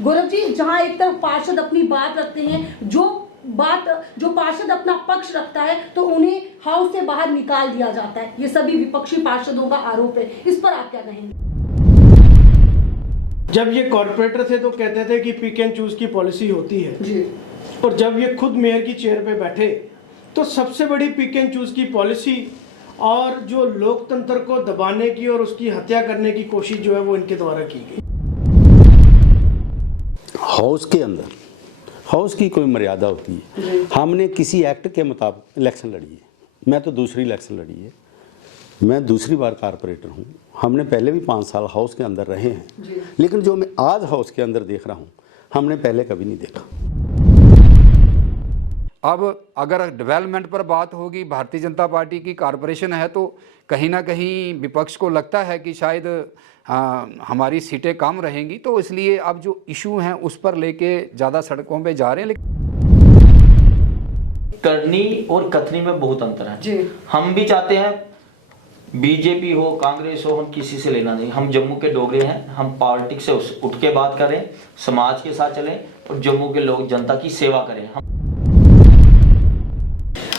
गौरव जी, जहां एक तरफ पार्षद अपनी बात रखते हैं, जो पार्षद अपना पक्ष रखता है तो उन्हें हाउस से बाहर निकाल दिया जाता है, ये सभी विपक्षी पार्षदों का आरोप है। इस पर आप क्या कहेंगे? जब ये कॉर्पोरेटर थे तो कहते थे कि पिक एंड चूज की पॉलिसी होती है जी। और जब ये खुद मेयर की चेयर पे बैठे तो सबसे बड़ी पिक एंड चूज की पॉलिसी और जो लोकतंत्र को दबाने की और उसकी हत्या करने की कोशिश जो है वो इनके द्वारा की गई। हाउस के अंदर हाउस की कोई मर्यादा होती है। हमने किसी एक्ट के मुताबिक इलेक्शन लड़ी है, मैं तो दूसरी इलेक्शन लड़ी है, मैं दूसरी बार कारपोरेटर हूँ। हमने पहले भी 5 साल हाउस के अंदर रहे हैं, लेकिन जो मैं आज हाउस के अंदर देख रहा हूँ हमने पहले कभी नहीं देखा। अब अगर डेवलपमेंट पर बात होगी, भारतीय जनता पार्टी की कारपोरेशन है तो कहीं ना कहीं विपक्ष को लगता है कि शायद हमारी सीटें कम रहेंगी, तो इसलिए अब जो इशू हैं उस पर लेके ज़्यादा सड़कों पे जा रहे हैं। लेकिन करनी और कथनी में बहुत अंतर है जी। हम भी चाहते हैं बीजेपी हो कांग्रेस हो, हम किसी से लेना नहीं, हम जम्मू के डोगरे हैं, हम पॉलिटिक्स से उठ के बात करें, समाज के साथ चलें और जम्मू के लोग जनता की सेवा करें।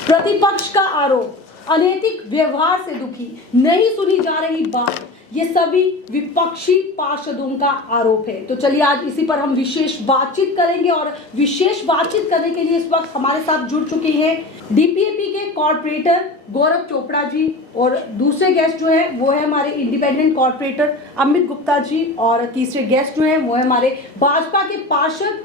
प्रतिपक्ष का आरोप, अनैतिक व्यवहार से दुखी, नहीं सुनी जा रही बात, ये सभी विपक्षी पार्षदों का आरोप है। तो चलिए आज इसी पर हम विशेष बातचीत करेंगे और विशेष बातचीत करने के लिए इस वक्त हमारे साथ जुड़ चुके हैं डीपीएपी के कॉर्पोरेटर गौरव चोपड़ा जी और दूसरे गेस्ट जो है वो है हमारे इंडिपेंडेंट कॉर्पोरेटर अमित गुप्ता जी और तीसरे गेस्ट जो है वो है हमारे भाजपा के पार्षद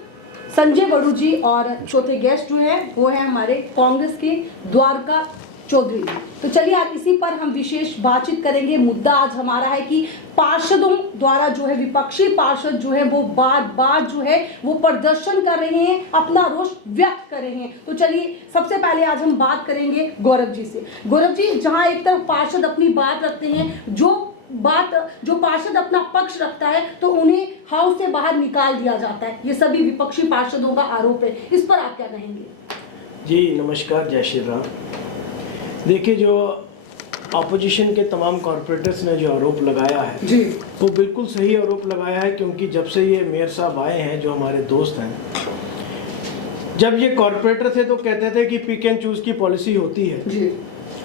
संजय बड़ू जी और चौथे गेस्ट जो है वो है हमारे कांग्रेस के द्वारका चौधरी। तो चलिए आज इसी पर हम विशेष बातचीत करेंगे। मुद्दा आज हमारा है कि पार्षदों द्वारा जो है विपक्षी पार्षद जो है वो बार बार जो है वो प्रदर्शन कर रहे हैं, अपना रोष व्यक्त कर रहे हैं। तो चलिए सबसे पहले आज हम बात करेंगे गौरव जी से। गौरव जी, जहां एक तरफ पार्षद अपनी बात रखते हैं, जो पार्षद अपना पक्ष रखता है तो उन्हें हाउस से बाहर निकाल दिया जाता है, ये सभी विपक्षी पार्षदों का आरोप है। इस पर आप क्या कहेंगे? जी नमस्कार, जय श्री राम। देखिए, जो ऑपोजिशन के तमाम कॉर्पोरेटर्स ने जो आरोप लगाया है जी, वो बिल्कुल सही आरोप लगाया है, क्योंकि जब से ये मेयर साहब आए हैं, जो हमारे दोस्त हैं, जब ये कॉर्पोरेटर थे तो कहते थे कि पिक एंड चूज की पॉलिसी होती है जी,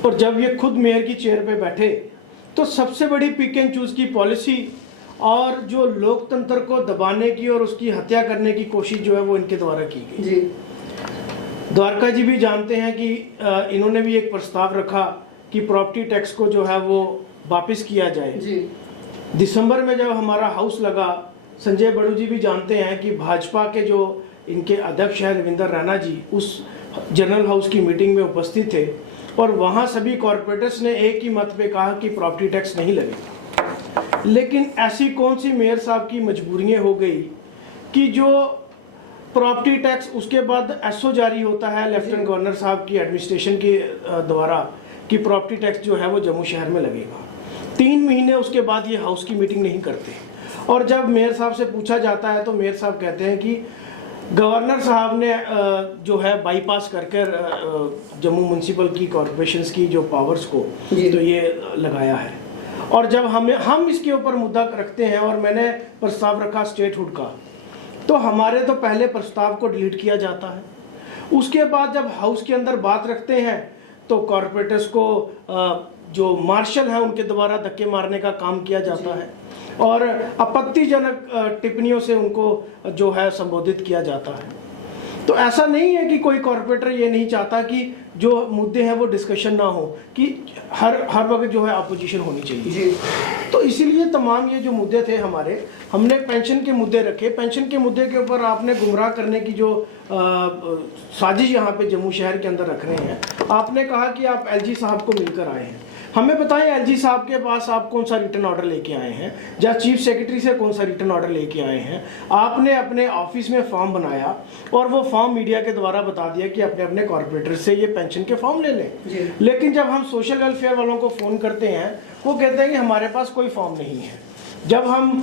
और जब ये खुद मेयर की चेयर पे बैठे तो सबसे बड़ी पिक एंड चूज की पॉलिसी और जो लोकतंत्र को दबाने की और उसकी हत्या करने की कोशिश जो है वो इनके द्वारा की गई जी। द्वारका जी भी जानते हैं कि इन्होंने भी एक प्रस्ताव रखा कि प्रॉपर्टी टैक्स को जो है वो वापस किया जाए जी। दिसंबर में जब हमारा हाउस लगा, संजय बड़ू जी भी जानते हैं कि भाजपा के जो इनके अध्यक्ष हैं रविंदर रैना जी उस जनरल हाउस की मीटिंग में उपस्थित थे और वहाँ सभी कॉर्पोरेटर्स ने एक ही मत पे कहा कि प्रॉपर्टी टैक्स नहीं लगेगा। लेकिन ऐसी कौन सी मेयर साहब की मजबूरियाँ हो गई कि जो प्रॉपर्टी टैक्स उसके बाद एसओ जारी होता है लेफ्टिनेंट गवर्नर साहब की एडमिनिस्ट्रेशन के द्वारा कि प्रॉपर्टी टैक्स जो है वो जम्मू शहर में लगेगा। 3 महीने उसके बाद ये हाउस की मीटिंग नहीं करते और जब मेयर साहब से पूछा जाता है तो मेयर साहब कहते हैं कि गवर्नर साहब ने जो है बाईपास करके जम्मू म्यूनसिपल की कॉरपोरेशंस की जो पावर्स को तो ये लगाया है। और जब हम इसके ऊपर मुद्दा रखते हैं और मैंने प्रस्ताव रखा स्टेटहुड का, तो हमारे तो पहले प्रस्ताव को डिलीट किया जाता है। उसके बाद जब हाउस के अंदर बात रखते हैं तो कॉर्पोरेटर्स को जो मार्शल है उनके द्वारा धक्के मारने का काम किया जाता है और आपत्तिजनक टिप्पणियों से उनको जो है संबोधित किया जाता है। तो ऐसा नहीं है कि कोई कॉर्पोरेटर ये नहीं चाहता कि जो मुद्दे हैं वो डिस्कशन ना हो, कि हर वक्त जो है अपोजिशन होनी चाहिए। तो इसीलिए तमाम ये जो मुद्दे थे हमने पेंशन के मुद्दे रखे। पेंशन के मुद्दे के ऊपर आपने गुमराह करने की जो साजिश यहाँ पे जम्मू शहर के अंदर रख रहे हैं। आपने कहा कि आप एलजी साहब को मिलकर आए हैं, हमें बताएं एलजी साहब के पास आप कौन सा रिटर्न ऑर्डर लेके आए हैं, या चीफ सेक्रेटरी से कौन सा रिटर्न ऑर्डर लेके आए हैं। आपने अपने ऑफिस में फॉर्म बनाया और वो फॉर्म मीडिया के द्वारा बता दिया कि अपने अपने कॉर्पोरेटर से ये पेंशन के फॉर्म ले लें। लेकिन जब हम सोशल वेलफेयर वालों को फ़ोन करते हैं वो कहते हैं कि हमारे पास कोई फॉर्म नहीं है। जब हम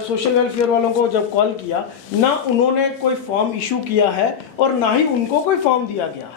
सोशल वेलफेयर वालों को जब कॉल किया, ना उन्होंने कोई फॉर्म इशू किया है और ना ही उनको कोई फॉर्म दिया गया।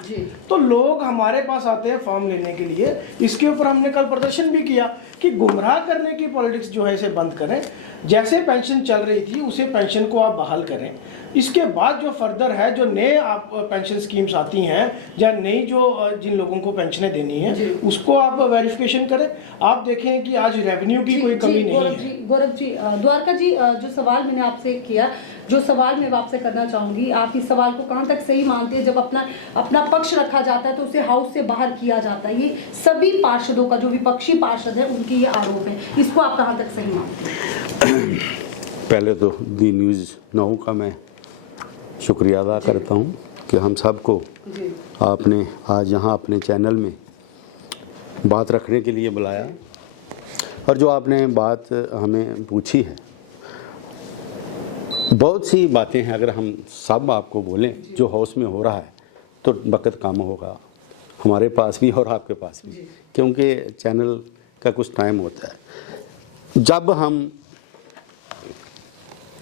तो लोग हमारे पास आते हैं फॉर्म लेने के लिए। इसके ऊपर हमने कल प्रदर्शन भी किया कि गुमराह करने की पॉलिटिक्स जो है इसे बंद करें। जैसे पेंशन चल रही थी उसे पेंशन को आप बहाल करें। इसके बाद जो फर्दर है, जो नए आप पेंशन स्कीम्स आती हैं या नई जो जिन लोगों को पेंशनें देनी है उसको आप वेरिफिकेशन करें। आप देखें कि आज रेवेन्यू की कोई कमी नहीं है। गौरव जी, द्वारका जी, जो सवाल मैंने आपसे किया, जो सवाल मैं आपसे करना चाहूंगी, आप इस सवाल को कहां तक सही मानते हैं? जब अपना पक्ष रखा जाता है तो उसे हाउस से बाहर किया जाता है। ये सभी पार्षदों का, जो विपक्षी पार्षद है, उनकी ये आरोप है, इसको आप कहां तक सही मानते हैं? पहले तो दी न्यूज़ 9 का मैं शुक्रिया अदा करता हूं कि हम सबको आपने आज यहाँ अपने चैनल में बात रखने के लिए बुलाया, और जो आपने बात हमें पूछी है, बहुत सी बातें हैं। अगर हम सब आपको बोलें जो हाउस में हो रहा है तो वक्त कम होगा, हमारे पास भी और आपके पास भी, क्योंकि चैनल का कुछ टाइम होता है। जब हम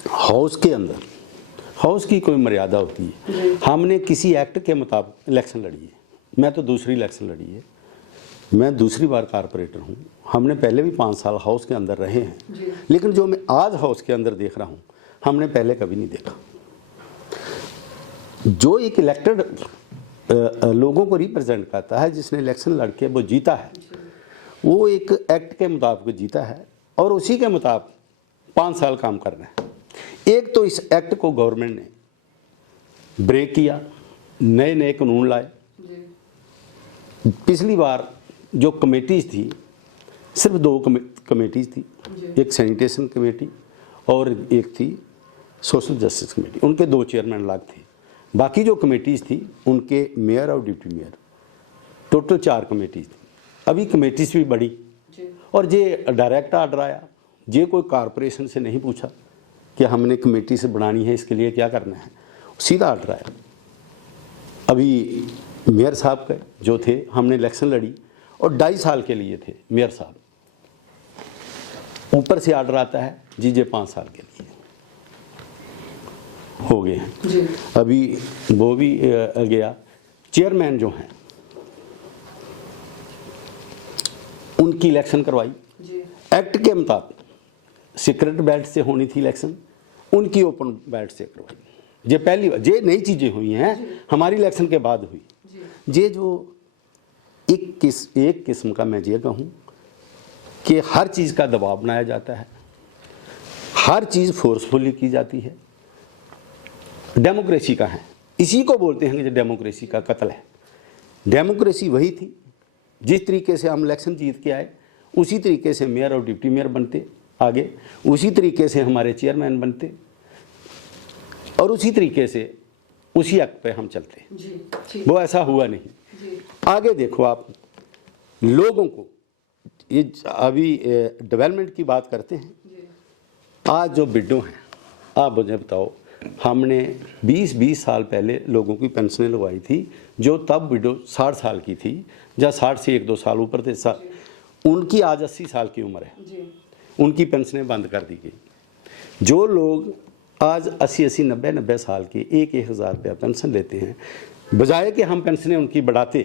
हाउस के अंदर, हाउस की कोई मर्यादा होती है। हमने किसी एक्ट के मुताबिक इलेक्शन लड़ी है। मैं तो दूसरी इलेक्शन लड़ी है, मैं दूसरी बार कारपोरेटर हूँ। हमने पहले भी 5 साल हाउस के अंदर रहे हैं, लेकिन जो मैं आज हाउस के अंदर देख रहा हूँ हमने पहले कभी नहीं देखा। जो एक इलेक्टेड लोगों को रिप्रेजेंट करता है, जिसने इलेक्शन लड़के वो जीता है, वो एक एक्ट के मुताबिक जीता है और उसी के मुताबिक 5 साल काम करना है। एक तो इस एक्ट को गवर्नमेंट ने ब्रेक किया, नए नए कानून लाए। पिछली बार जो कमेटीज थी, सिर्फ 2 कमेटीज थी, एक सैनिटेशन कमेटी और एक थी सोशल जस्टिस कमेटी। उनके 2 चेयरमैन अलग थे। बाकी जो कमेटीज थी उनके मेयर और डिप्टी मेयर, टोटल 4 कमेटीज थी। अभी कमेटीज भी बढ़ी और ये डायरेक्ट आर्डर आया। ये कोई कारपोरेशन से नहीं पूछा कि हमने कमेटी से बनानी है, इसके लिए क्या करना है, सीधा आर्डर आया। अभी मेयर साहब के जो थे, हमने इलेक्शन लड़ी और 2.5 साल के लिए थे मेयर साहब। ऊपर से आर्डर आता है जी ये 5 साल के लिए हो गए हैं। अभी वो भी गया। चेयरमैन जो हैं उनकी इलेक्शन करवाई एक्ट के मुताबिक। सीक्रेट बैलेट से होनी थी इलेक्शन, उनकी ओपन बैलेट से करवाई। ये पहली बार, ये नई चीज़ें हुई हैं, हमारी इलेक्शन के बाद हुई। ये जो एक किस्म का मैं ये कहूँ कि हर चीज़ का दबाव बनाया जाता है, हर चीज़ फोर्सफुली की जाती है। डेमोक्रेसी का है, इसी को बोलते हैं कि डेमोक्रेसी का कत्ल है। डेमोक्रेसी वही थी, जिस तरीके से हम इलेक्शन जीत के आए उसी तरीके से मेयर और डिप्टी मेयर बनते आगे, उसी तरीके से हमारे चेयरमैन बनते और उसी तरीके से उसी एक्ट पे हम चलते। वो ऐसा हुआ नहीं। आगे देखो आप, लोगों को ये अभी डेवलपमेंट की बात करते हैं। आज जो विडो हैं, आप मुझे बताओ, हमने 20 साल पहले लोगों की पेंशनें लगवाई थी, जो तब विडो 60 साल की थी या 60 से 1-2 साल ऊपर थे। उनकी आज 80 साल की उम्र है, उनकी पेंशनें बंद कर दी गई। जो लोग आज 80-80, 90-90 साल के 1-1000 रुपया पेंशन लेते हैं, बजाय कि हम पेंशनें उनकी बढ़ाते,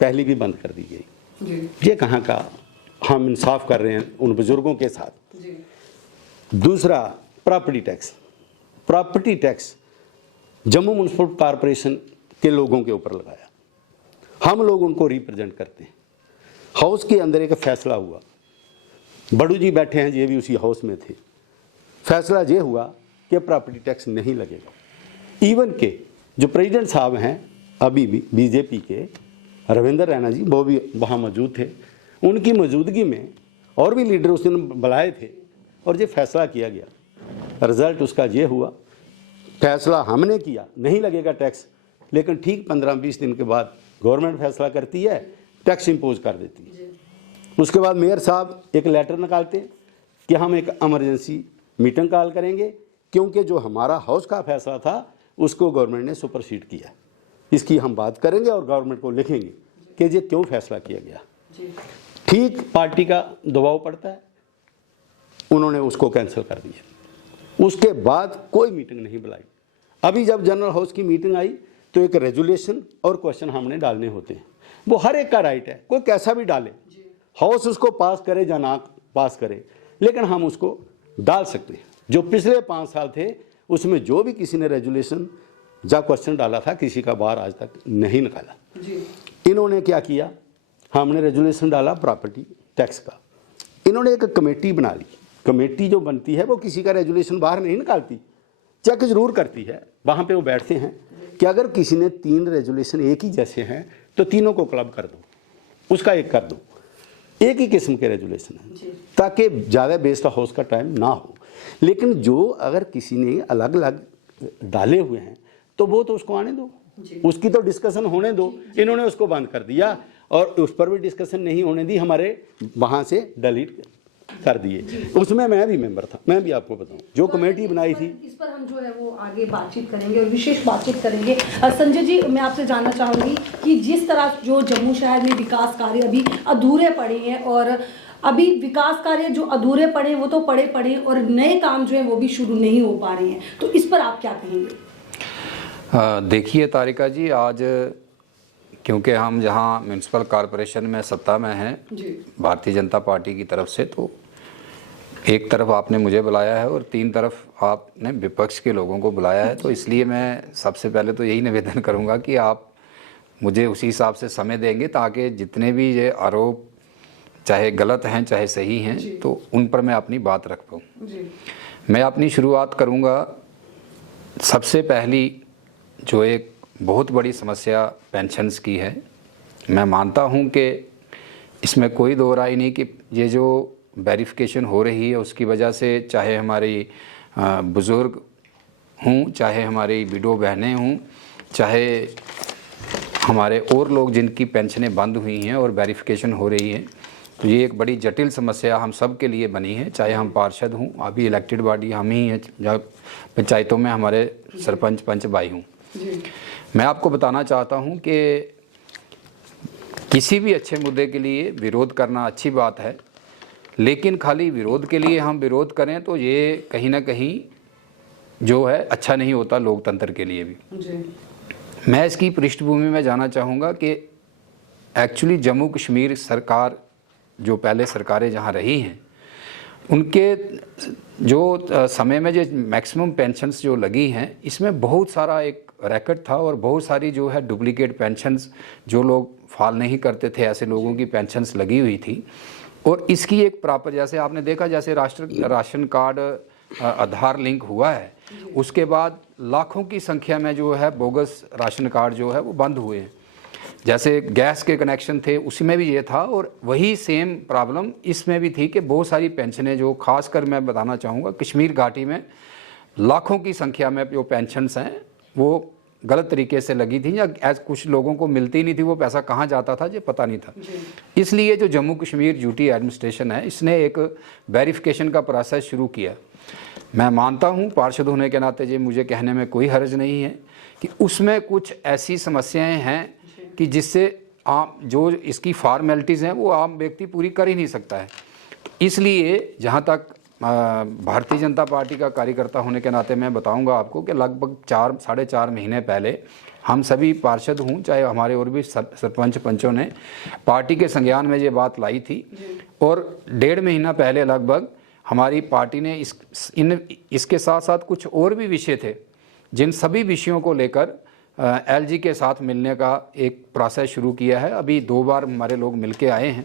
पहले भी बंद कर दी गई। ये कहाँ का हम इंसाफ कर रहे हैं उन बुजुर्गों के साथ। दूसरा, property tax. Property tax Jammu municipal corporation के लोगों के ऊपर लगाया। हम लोग उनको रिप्रेजेंट करते हैं। हाउस के अंदर एक फैसला हुआ, बड़ू जी बैठे हैं, ये भी उसी हाउस में थे। फैसला ये हुआ कि प्रॉपर्टी टैक्स नहीं लगेगा। इवन के जो प्रेसिडेंट साहब हैं अभी भी बीजेपी के, रविंद्र रैना जी, वो भी वहाँ मौजूद थे। उनकी मौजूदगी में और भी लीडर उस दिन बुलाए थे और ये फैसला किया गया। रिजल्ट उसका ये हुआ, फैसला हमने किया नहीं लगेगा टैक्स, लेकिन ठीक 15-20 दिन के बाद गवर्नमेंट फैसला करती है, टैक्स इम्पोज कर देती है। उसके बाद मेयर साहब एक लेटर निकालते कि हम एक इमरजेंसी मीटिंग कॉल करेंगे, क्योंकि जो हमारा हाउस का फैसला था उसको गवर्नमेंट ने सुपरसीड किया। इसकी हम बात करेंगे और गवर्नमेंट को लिखेंगे कि ये क्यों फैसला किया गया। ठीक पार्टी का दबाव पड़ता है, उन्होंने उसको कैंसिल कर दिया। उसके बाद कोई मीटिंग नहीं बुलाई। अभी जब जनरल हाउस की मीटिंग आई तो एक रेजोल्यूशन और क्वेश्चन हमने डालने होते हैं, वो हर एक का राइट है, कोई कैसा भी डाले, हाउस उसको पास करे या ना पास करे, लेकिन हम उसको डाल सकते हैं। जो पिछले 5 साल थे उसमें जो भी किसी ने रेजोल्यूशन या क्वेश्चन डाला था, किसी का बार आज तक नहीं निकाला। इन्होंने क्या किया, हमने रेजोल्यूशन डाला प्रॉपर्टी टैक्स का, इन्होंने एक कमेटी बना ली। कमेटी जो बनती है वो किसी का रेजोल्यूशन बाहर नहीं निकालती, चेक जरूर करती है। वहाँ पे वो बैठते हैं कि अगर किसी ने 3 रेजोल्यूशन एक ही जैसे हैं तो तीनों को क्लब कर दो, उसका एक कर दो, एक ही किस्म के रेजोल्यूशन है, ताकि ज़्यादा बेस्ट हाउस का टाइम ना हो। लेकिन जो अगर किसी ने अलग अलग डाले हुए हैं तो वो तो उसको आने दो, उसकी तो डिस्कशन होने दो। इन्होंने उसको बंद कर दिया और उस पर भी डिस्कशन नहीं होने दी, हमारे वहाँ से डिलीट कर दिए। उसमें मैं भी मेंबर था, मैं भी आपको बताऊं जो कमेटी बनाई थी। इस पर हम जो है वो आगे बातचीत करेंगे और विशेष बातचीत करेंगे। संजय जी, मैं आपसे जानना चाहूँगी कि जिस तरह जो जम्मू शहर में विकास कार्य अभी अधूरे पड़े हैं, और अभी विकास कार्य जो अधूरे पड़े वो तो पड़े और नए काम जो है वो भी शुरू नहीं हो पा रहे हैं, तो इस पर आप क्या कहेंगे? देखिए तारिका जी, आज क्योंकि हम जहां म्यूनसिपल कॉरपोरेशन में सत्ता में हैं भारतीय जनता पार्टी की तरफ से, तो एक तरफ आपने मुझे बुलाया है और 3 तरफ आपने विपक्ष के लोगों को बुलाया है। तो इसलिए मैं सबसे पहले तो यही निवेदन करूंगा कि आप मुझे उसी हिसाब से समय देंगे ताकि जितने भी ये आरोप चाहे गलत हैं चाहे सही हैं तो उन पर मैं अपनी बात रख पाऊँ। मैं अपनी शुरुआत करूँगा, सबसे पहली जो एक बहुत बड़ी समस्या पेंशन्स की है। मैं मानता हूं कि इसमें कोई दो राय नहीं कि ये जो वेरिफिकेशन हो रही है उसकी वजह से चाहे हमारी बुज़ुर्ग हों, चाहे हमारी विडो बहनें हों, चाहे हमारे और लोग जिनकी पेंशनें बंद हुई हैं और वेरिफिकेशन हो रही है, तो ये एक बड़ी जटिल समस्या हम सब के लिए बनी है। चाहे हम पार्षद हों, अभी इलेक्टेड बॉडी हम ही हैं, या पंचायतों में हमारे सरपंच पंच भाई हों। मैं आपको बताना चाहता हूं कि किसी भी अच्छे मुद्दे के लिए विरोध करना अच्छी बात है, लेकिन खाली विरोध के लिए हम विरोध करें तो ये कहीं ना कहीं जो है अच्छा नहीं होता लोकतंत्र के लिए भी। मैं इसकी पृष्ठभूमि में जाना चाहूँगा कि एक्चुअली जम्मू कश्मीर सरकार जो पहले सरकारें जहाँ रही हैं उनके जो समय में जो मैक्सिमम पेंशन्स जो लगी हैं इसमें बहुत सारा एक रैकेट था और बहुत सारी जो है डुप्लीकेट पेंशन्स, जो लोग फाल नहीं करते थे ऐसे लोगों की पेंशन्स लगी हुई थी। और इसकी एक प्रॉपर, जैसे आपने देखा जैसे राशन कार्ड आधार लिंक हुआ है, उसके बाद लाखों की संख्या में जो है बोगस राशन कार्ड जो है वो बंद हुए हैं। जैसे गैस के कनेक्शन थे उसमें भी ये था, और वही सेम प्रॉब्लम इसमें भी थी कि बहुत सारी पेंशनें जो खासकर मैं बताना चाहूँगा कश्मीर घाटी में लाखों की संख्या में जो पेंशन्स हैं वो गलत तरीके से लगी थी, या कुछ लोगों को मिलती नहीं थी, वो पैसा कहाँ जाता था ये पता नहीं था। इसलिए जो जम्मू कश्मीर ड्यूटी एडमिनिस्ट्रेशन है इसने एक वेरिफिकेशन का प्रोसेस शुरू किया। मैं मानता हूँ पार्षद होने के नाते ये मुझे कहने में कोई हर्ज नहीं है कि उसमें कुछ ऐसी समस्याएं हैं कि जिससे आम जो इसकी फॉर्मेलिटीज़ हैं वो आम व्यक्ति पूरी कर ही नहीं सकता है। इसलिए जहाँ तक भारतीय जनता पार्टी का कार्यकर्ता होने के नाते मैं बताऊंगा आपको कि लगभग 4-4.5 महीने पहले हम सभी पार्षद हूँ चाहे हमारे और भी सरपंच पंचों ने पार्टी के संज्ञान में ये बात लाई थी, और 1.5 महीना पहले लगभग हमारी पार्टी ने इसके साथ साथ कुछ और भी विषय थे जिन सभी विषयों को लेकर एलजी के साथ मिलने का एक प्रोसेस शुरू किया है। अभी 2 बार हमारे लोग मिल के आए हैं।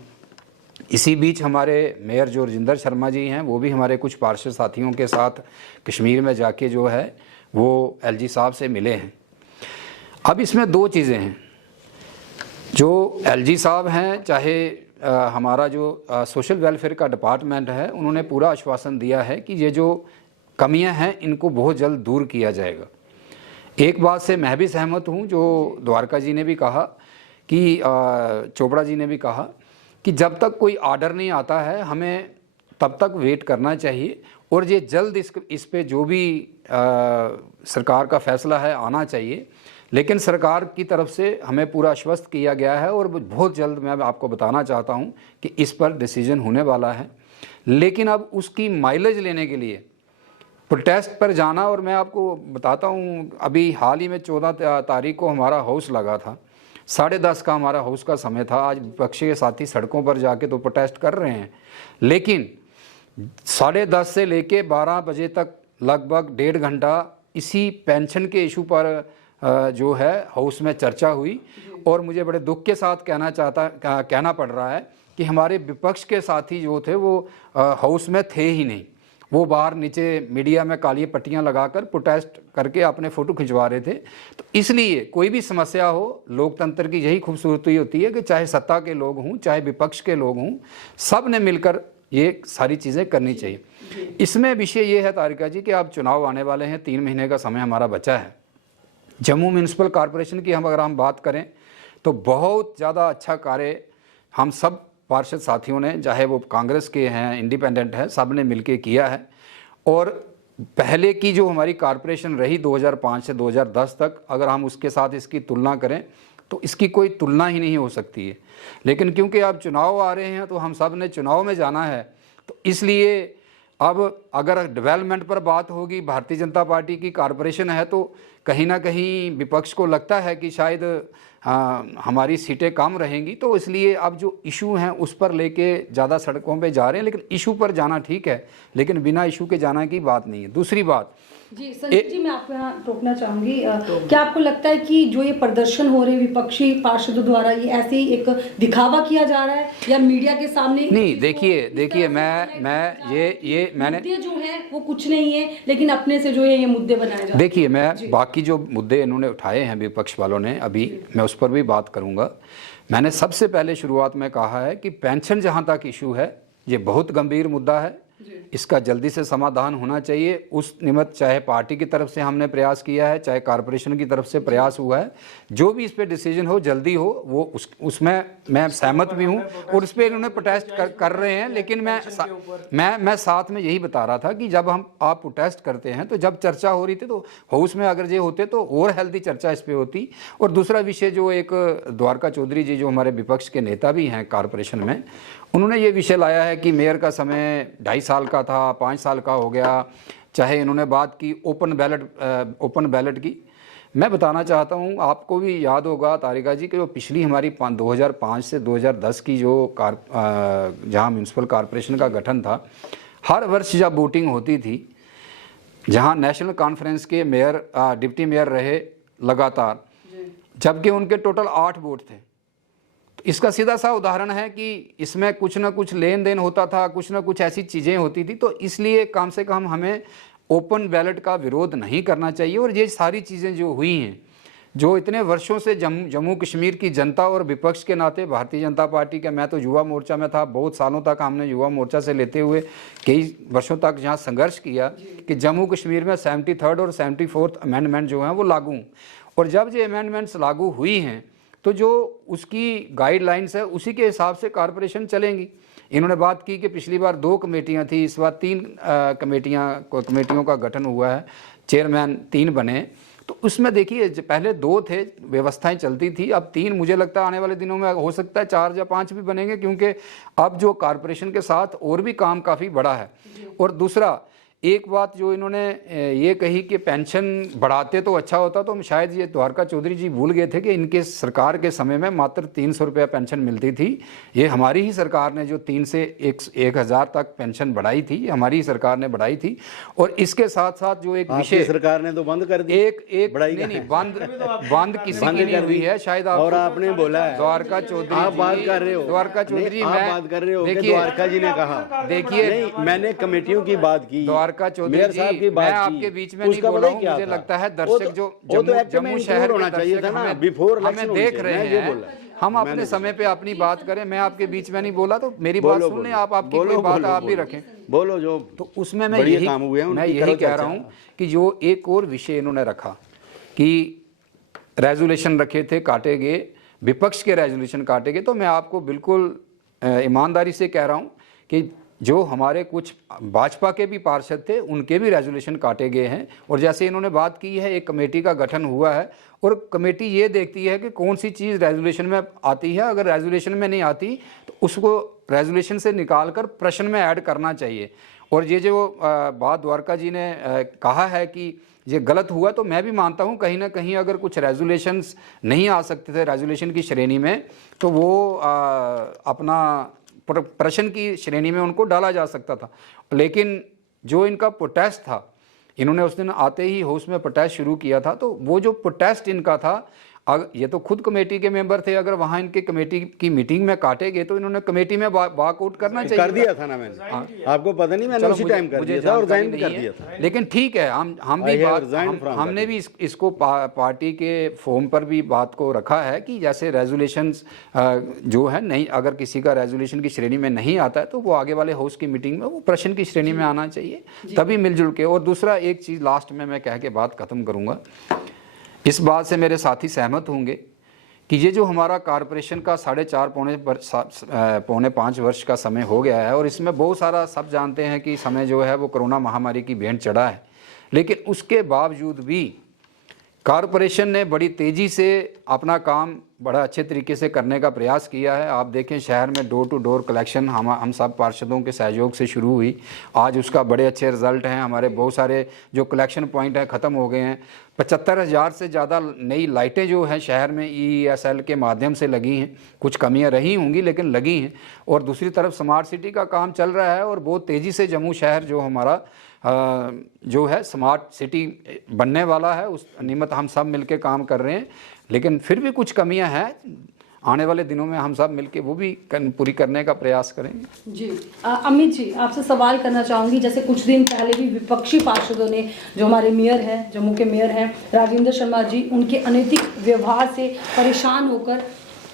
इसी बीच हमारे मेयर जो राजेंद्र शर्मा जी हैं वो भी हमारे कुछ पार्षद साथियों के साथ कश्मीर में जाके जो है वो एलजी साहब से मिले हैं। अब इसमें 2 चीज़ें हैं, जो एलजी साहब हैं चाहे हमारा जो सोशल वेलफेयर का डिपार्टमेंट है, उन्होंने पूरा आश्वासन दिया है कि ये जो कमियां हैं इनको बहुत जल्द दूर किया जाएगा। एक बात से मैं भी सहमत हूँ जो द्वारका जी ने भी कहा कि चोपड़ा जी ने भी कहा कि जब तक कोई ऑर्डर नहीं आता है हमें तब तक वेट करना चाहिए, और ये जल्द इस पे जो भी सरकार का फैसला है आना चाहिए। लेकिन सरकार की तरफ से हमें पूरा आश्वस्त किया गया है और बहुत जल्द मैं आपको बताना चाहता हूं कि इस पर डिसीजन होने वाला है। लेकिन अब उसकी माइलेज लेने के लिए प्रोटेस्ट पर जाना, और मैं आपको बताता हूँ अभी हाल ही में 14 तारीख को हमारा हाउस लगा था, 10:30 का हमारा हाउस का समय था। आज विपक्ष के साथी सड़कों पर जाके तो प्रोटेस्ट कर रहे हैं, लेकिन 10:30 से लेके 12 बजे तक लगभग 1.5 घंटा इसी पेंशन के इशू पर जो है हाउस में चर्चा हुई। और मुझे बड़े दुख के साथ कहना पड़ रहा है कि हमारे विपक्ष के साथी जो थे वो हाउस में थे ही नहीं, वो बाहर नीचे मीडिया में काली पट्टियां लगाकर प्रोटेस्ट करके अपने फ़ोटो खिंचवा रहे थे। तो इसलिए कोई भी समस्या हो, लोकतंत्र की यही खूबसूरती होती है कि चाहे सत्ता के लोग हों चाहे विपक्ष के लोग हों, सब ने मिलकर ये सारी चीज़ें करनी चाहिए। इसमें विषय ये है तारिका जी कि अब चुनाव आने वाले हैं, 3 महीने का समय हमारा बचा है। जम्मू म्यूनसिपल कॉरपोरेशन की अगर हम बात करें तो बहुत ज़्यादा अच्छा कार्य हम सब पार्षद साथियों ने, चाहे वो कांग्रेस के हैं इंडिपेंडेंट हैं, सब ने मिलके किया है। और पहले की जो हमारी कॉरपोरेशन रही 2005 से 2010 तक, अगर हम उसके साथ इसकी तुलना करें तो इसकी कोई तुलना ही नहीं हो सकती है। लेकिन क्योंकि अब चुनाव आ रहे हैं तो हम सब ने चुनाव में जाना है, तो इसलिए अब अगर डेवलपमेंट पर बात होगी, भारतीय जनता पार्टी की कॉरपोरेशन है, तो कहीं ना कहीं विपक्ष को लगता है कि शायद हमारी सीटें कम रहेंगी, तो इसलिए अब जो इशू हैं उस पर लेके ज़्यादा सड़कों पे जा रहे हैं। लेकिन इशू पर जाना ठीक है, लेकिन बिना इशू के जाना की बात नहीं है। दूसरी बात जी संजय जी, मैं आपको यहाँ रोकना चाहूंगी। क्या आपको लगता है कि जो ये प्रदर्शन हो रहे विपक्षी पार्षदों द्वारा, ये ऐसे ही एक दिखावा किया जा रहा है या मीडिया के सामने? नहीं, देखिए मैं ये मैंने मुद्दे जो हैं वो कुछ नहीं है, लेकिन अपने से जो है ये मुद्दे बनाए जा रहे हैं। देखिए, मैं बाकी जो मुद्दे इन्होंने उठाए हैं विपक्ष वालों ने, अभी मैं उस पर भी बात करूंगा। मैंने सबसे पहले शुरुआत में कहा है कि पेंशन जहां तक इशू है, ये बहुत गंभीर मुद्दा है, इसका जल्दी से समाधान होना चाहिए। उस निमित्त चाहे पार्टी की तरफ से हमने प्रयास किया है, चाहे कॉरपोरेशन की तरफ से प्रयास हुआ है, जो भी इस पे डिसीजन हो जल्दी हो, वो उसमें मैं सहमत भी हूँ और उस पर इन्होंने प्रोटेस्ट कर रहे हैं। लेकिन मैं साथ में यही बता रहा था कि जब आप प्रोटेस्ट करते हैं तो जब चर्चा हो रही थी तो हाउस में अगर ये होते तो और हेल्दी चर्चा इस पर होती। और दूसरा विषय जो एक द्वारका चौधरी जी जो हमारे विपक्ष के नेता भी हैं कॉरपोरेशन में, उन्होंने ये विषय लाया है कि मेयर का समय 2.5 साल का था, 5 साल का हो गया। चाहे इन्होंने बात की ओपन बैलेट की, मैं बताना चाहता हूँ, आपको भी याद होगा तारिका जी कि जो पिछली हमारी 2005 से 2010 की जो जहाँ म्यूनसिपल कॉरपोरेशन का गठन था, हर वर्ष जब वोटिंग होती थी, जहाँ नेशनल कॉन्फ्रेंस के मेयर डिप्टी मेयर रहे लगातार, जबकि उनके टोटल 8 वोट थे। इसका सीधा सा उदाहरण है कि इसमें कुछ ना कुछ लेन देन होता था, कुछ ना कुछ ऐसी चीज़ें होती थी। तो इसलिए कम से कम हमें ओपन बैलेट का विरोध नहीं करना चाहिए। और ये सारी चीज़ें जो हुई हैं, जो इतने वर्षों से जम्मू कश्मीर की जनता और विपक्ष के नाते भारतीय जनता पार्टी का, मैं तो युवा मोर्चा में था, बहुत सालों तक हमने युवा मोर्चा से लेते हुए कई वर्षों तक जहाँ संघर्ष किया कि जम्मू कश्मीर में 73rd और 74th अमेंडमेंट जो हैं वो लागू। और जब ये अमेंडमेंट्स लागू हुई हैं तो जो उसकी गाइडलाइंस है उसी के हिसाब से कॉरपोरेशन चलेंगी। इन्होंने बात की कि पिछली बार 2 कमेटियां थी, इस बार 3 कमेटियों का गठन हुआ है, चेयरमैन 3 बने। तो उसमें देखिए पहले 2 थे, व्यवस्थाएं चलती थी, अब 3 मुझे लगता है आने वाले दिनों में हो सकता है 4 या 5 भी बनेंगे, क्योंकि अब जो कॉरपोरेशन के साथ और भी काम काफ़ी बड़ा है। और दूसरा एक बात जो इन्होंने ये कही कि पेंशन बढ़ाते तो अच्छा होता, तो शायद ये द्वारका चौधरी जी भूल गए थे कि इनके सरकार के समय में मात्र 300 रुपया पेंशन मिलती थी। ये हमारी ही सरकार ने जो 3 से 1,000 तक पेंशन बढ़ाई थी, हमारी ही सरकार ने बढ़ाई थी। और इसके साथ साथ जो एक विषय सरकार ने तो बंद कर दी, एक नहीं बंद किसी की नहीं हुई है, शायद और आपने बोला है द्वारका चौधरी, आप बात कर रहे हो, द्वारका चौधरी मैं बात कर रहे हो, देखिए द्वारका जी ने कहा, देखिए मैंने कमेटियों की बात की, द्वारका चौधरी जी, मैं आपके बीच में नहीं बोला हूँ, मुझे लगता है दर्शक जो जम्मू शहर होना चाहिए था ना, बिफोर हमें देख रहे हैं, हम अपने समय पे अपनी बात करें। मैं आपके बीच में नहीं बोला, तो मेरी बात सुन लें, आपकी कोई बात आप भी रखें, बोलो जो। तो उसमें मैं यही कह रहा हूँ कि जो एक और विषय इन्होंने रखा कि रेजोल्यूशन रखे थे काटे गए, विपक्ष के रेजोल्यूशन काटे गए, तो मैं आपको बिल्कुल ईमानदारी से कह रहा हूँ कि जो हमारे कुछ भाजपा के भी पार्षद थे उनके भी रेजोल्यूशन काटे गए हैं। और जैसे इन्होंने बात की है, एक कमेटी का गठन हुआ है और कमेटी ये देखती है कि कौन सी चीज़ रेजोल्यूशन में आती है, अगर रेजोल्यूशन में नहीं आती तो उसको रेजोल्यूशन से निकाल कर प्रश्न में ऐड करना चाहिए। और ये जो बात द्वारका जी ने कहा है कि ये गलत हुआ, तो मैं भी मानता हूँ कहीं ना कहीं अगर कुछ रेजोल्यूशंस नहीं आ सकते थे रेजोल्यूशन की श्रेणी में, तो वो अपना प्रश्न की श्रेणी में उनको डाला जा सकता था। लेकिन जो इनका प्रोटेस्ट था, इन्होंने उस दिन आते ही हाउस में प्रोटेस्ट शुरू किया था, तो वो जो प्रोटेस्ट इनका था, ये तो खुद कमेटी के मेंबर थे, अगर वहाँ इनके कमेटी की मीटिंग में काटे गए तो इन्होंने कमेटी में वॉकआउट करना चाहिए। कर दिया था ना मैंने। आपको पता नहीं, मैंने उसी टाइम कर दिया था और रिजाइन भी कर दिया था। लेकिन ठीक है, हमने भी इसको पार्टी के फॉर्म पर भी बात को रखा है कि जैसे रेजोल्यूशंस जो है नहीं, अगर किसी का रेजोल्यूशन की श्रेणी में नहीं आता है तो वो आगे वाले हाउस की मीटिंग में वो प्रश्न की श्रेणी में आना चाहिए, तभी मिलजुल के। और दूसरा एक चीज़ लास्ट में मैं कह के बात खत्म करूँगा, इस बात से मेरे साथी सहमत होंगे कि ये जो हमारा कॉरपोरेशन का 4.5 पौने 5 वर्ष का समय हो गया है, और इसमें बहुत सारा सब जानते हैं कि समय जो है वो कोरोना महामारी की भेंट चढ़ा है, लेकिन उसके बावजूद भी कॉरपोरेशन ने बड़ी तेज़ी से अपना काम बड़ा अच्छे तरीके से करने का प्रयास किया है। आप देखें, शहर में डोर टू डोर कलेक्शन हम सब पार्षदों के सहयोग से शुरू हुई, आज उसका बड़े अच्छे रिजल्ट हैं। हमारे बहुत सारे जो कलेक्शन पॉइंट हैं ख़त्म हो गए हैं। 75,000 से ज़्यादा नई लाइटें जो हैं शहर में EESL के माध्यम से लगी हैं, कुछ कमियां रही होंगी लेकिन लगी हैं। और दूसरी तरफ स्मार्ट सिटी का काम चल रहा है और बहुत तेज़ी से जम्मू शहर जो हमारा जो है स्मार्ट सिटी बनने वाला है, उस निमित्त हम सब मिलके काम कर रहे हैं। लेकिन फिर भी कुछ कमियां हैं, आने वाले दिनों में हम सब मिलके वो भी पूरी करने का प्रयास करेंगे। जी अमित जी, आपसे सवाल करना चाहूँगी, जैसे कुछ दिन पहले भी विपक्षी पार्षदों ने, जो हमारे मेयर हैं, जम्मू के मेयर हैं राजेंद्र शर्मा जी, उनके अनैतिक व्यवहार से परेशान होकर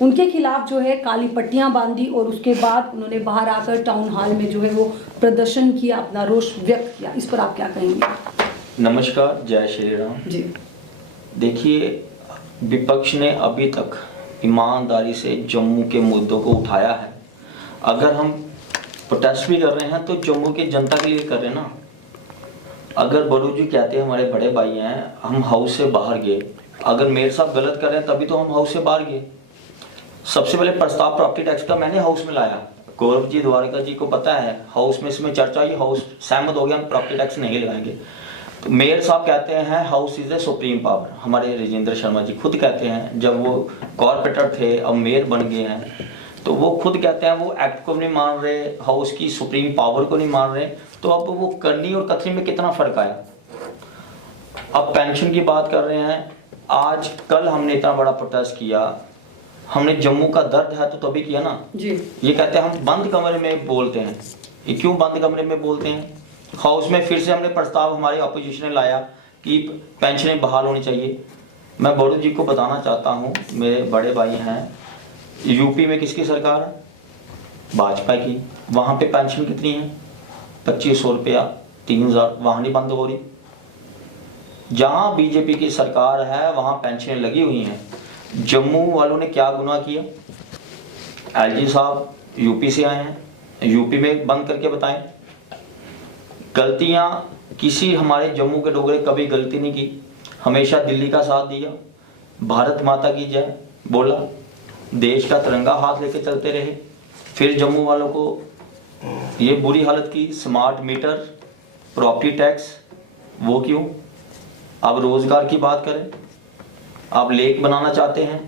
उनके खिलाफ जो है काली पट्टियां बांधी और उसके बाद उन्होंने बाहर आकर टाउन हॉल में जो है वो प्रदर्शन किया, अपना रोष व्यक्त किया। इस पर आप क्या कहेंगे? नमस्कार, जय श्री राम जी। देखिए, विपक्ष ने अभी तक ईमानदारी से जम्मू के मुद्दों को उठाया है। अगर हम प्रोटेस्ट भी कर रहे हैं तो जम्मू की जनता के लिए कर रहे हैं ना। अगर बड़ू जी कहते हैं हमारे बड़े भाई हैं, हम हाउस से बाहर गए, अगर मेयर साहब गलत कर रहे हैं तभी तो हम हाउस से बाहर गए। सबसे पहले प्रस्ताव प्रॉपर्टी टैक्स का मैंने हाउस में लाया, गौरव जी द्वारका जी को पता है, हाउस में इसमें चर्चा हुई, हाउस सहमत हो गया हम प्रॉपर्टी टैक्स नहीं लगाएंगे। तो मेयर साहब कहते हैं house is a supreme power, हमारे राजेंद्र शर्मा जी खुद कहते हैं, जब वो कॉर्पोरेटर थे अब मेयर बन गए हैं, तो वो खुद कहते हैं वो एक्ट को नहीं मान रहे, हाउस की सुप्रीम पावर को नहीं मान रहे। तो अब वो करनी और कथनी में कितना फर्क आया। अब पेंशन की बात कर रहे हैं, आज कल हमने इतना बड़ा प्रोटेस्ट किया, हमने जम्मू का दर्द है तो तभी किया ना जी। ये कहते हैं हम बंद कमरे में बोलते हैं, ये क्यों बंद कमरे में बोलते हैं? हाउस में फिर से हमने प्रस्ताव हमारे अपोजिशन ने लाया कि पेंशनें बहाल होनी चाहिए। मैं बड़ू जी को बताना चाहता हूँ, मेरे बड़े भाई हैं, यूपी में किसकी सरकार है? भाजपा की। वहाँ पे पेंशन कितनी है? 2500 रुपया, 3000, वहाँ नहीं बंद हो रही। जहाँ बीजेपी की सरकार है वहाँ पेंशनें लगी हुई हैं। जम्मू वालों ने क्या गुनाह किया? एलजी साहब यूपी से आए हैं, यूपी में बंद करके बताएं। गलतियां किसी हमारे जम्मू के डोगरे कभी गलती नहीं की, हमेशा दिल्ली का साथ दिया, भारत माता की जय बोला, देश का तिरंगा हाथ लेके चलते रहे। फिर जम्मू वालों को ये बुरी हालत की, स्मार्ट मीटर, प्रॉपर्टी टैक्स, वो क्यों? अब रोजगार की बात करें, आप लेक बनाना चाहते हैं,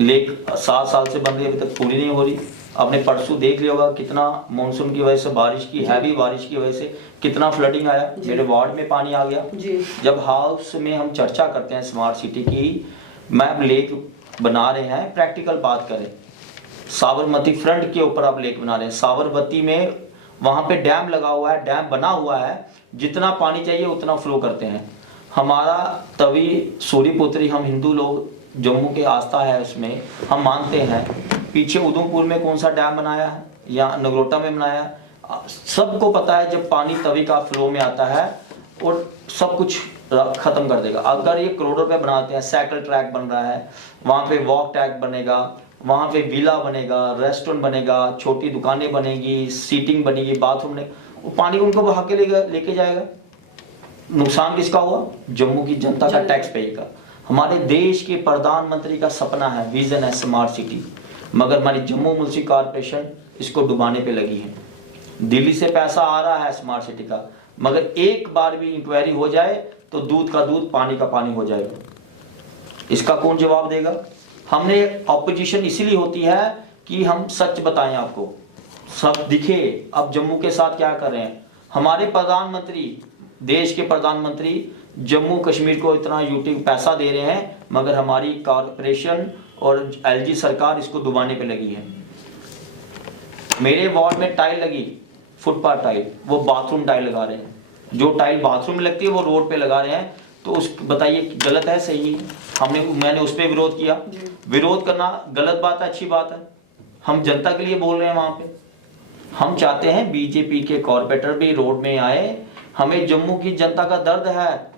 लेक 7 साल से बन रही है, अभी तक पूरी नहीं हो रही। आपने परसों देख लिया होगा कितना मानसून की वजह से, बारिश की हैवी बारिश की वजह से कितना फ्लडिंग आया, मेरे वार्ड में पानी आ गया। जब हाउस में हम चर्चा करते हैं स्मार्ट सिटी की, मैम लेक बना रहे हैं, प्रैक्टिकल बात करें, साबरमती फ्रंट के ऊपर आप लेक बना रहे हैं, साबरमती में वहां पे डैम लगा हुआ है, डैम बना हुआ है, जितना पानी चाहिए उतना फ्लो करते हैं। हमारा तवी सूर्यपुत्री, हम हिंदू लोग, जम्मू के आस्था है उसमें, हम मानते हैं। पीछे उधमपुर में कौन सा डैम बनाया है या नगरोटा में बनाया है, सबको पता है जब पानी तवी का फ्लो में आता है और सब कुछ खत्म कर देगा। अगर ये करोड़ों रुपए बनाते हैं, साइकिल ट्रैक बन रहा है, वहां पे वॉक ट्रैक बनेगा, वहाँ पे विला बनेगा, रेस्टोरेंट बनेगा, छोटी दुकानें बनेगी, सीटिंग बनेगी, बाथरूम ने, वो पानी उनको बहा के लेके जाएगा। नुकसान किसका हुआ? जम्मू की जनता का, टैक्स पेयर का। हमारे देश के प्रधानमंत्री का सपना है, विजन है स्मार्ट सिटी, मगर हमारी जम्मू म्युनिसिपल कॉर्पोरेशन इसको डुबाने पे लगी है। दिल्ली से पैसा आ रहा है स्मार्ट सिटी का, मगर एक बार भी इंक्वायरी हो जाए तो दूध का दूध, पानी का पानी हो जाएगा। इसका कौन जवाब देगा? हमने ऑपोजिशन इसीलिए होती है कि हम सच बताएं, आपको सब दिखे। अब जम्मू के साथ क्या कर रहे हैं हमारे प्रधानमंत्री, देश के प्रधानमंत्री जम्मू कश्मीर को इतना यूटी पैसा दे रहे हैं, मगर हमारी कॉर्पोरेशन और एलजी सरकार इसको डुबाने पे लगी है। मेरे वार्ड में टाइल लगी, फुटपाथ टाइल, वो बाथरूम टाइल लगा रहे हैं। जो टाइल बाथरूम में लगती है वो रोड पे लगा रहे हैं। तो उस बताइए गलत है सही? मैंने उस पर विरोध किया। विरोध करना गलत बात है, अच्छी बात है? हम जनता के लिए बोल रहे हैं वहां पे। हम चाहते हैं बीजेपी के कॉर्पोरेटर भी रोड में आए। हमें जम्मू की जनता का दर्द है,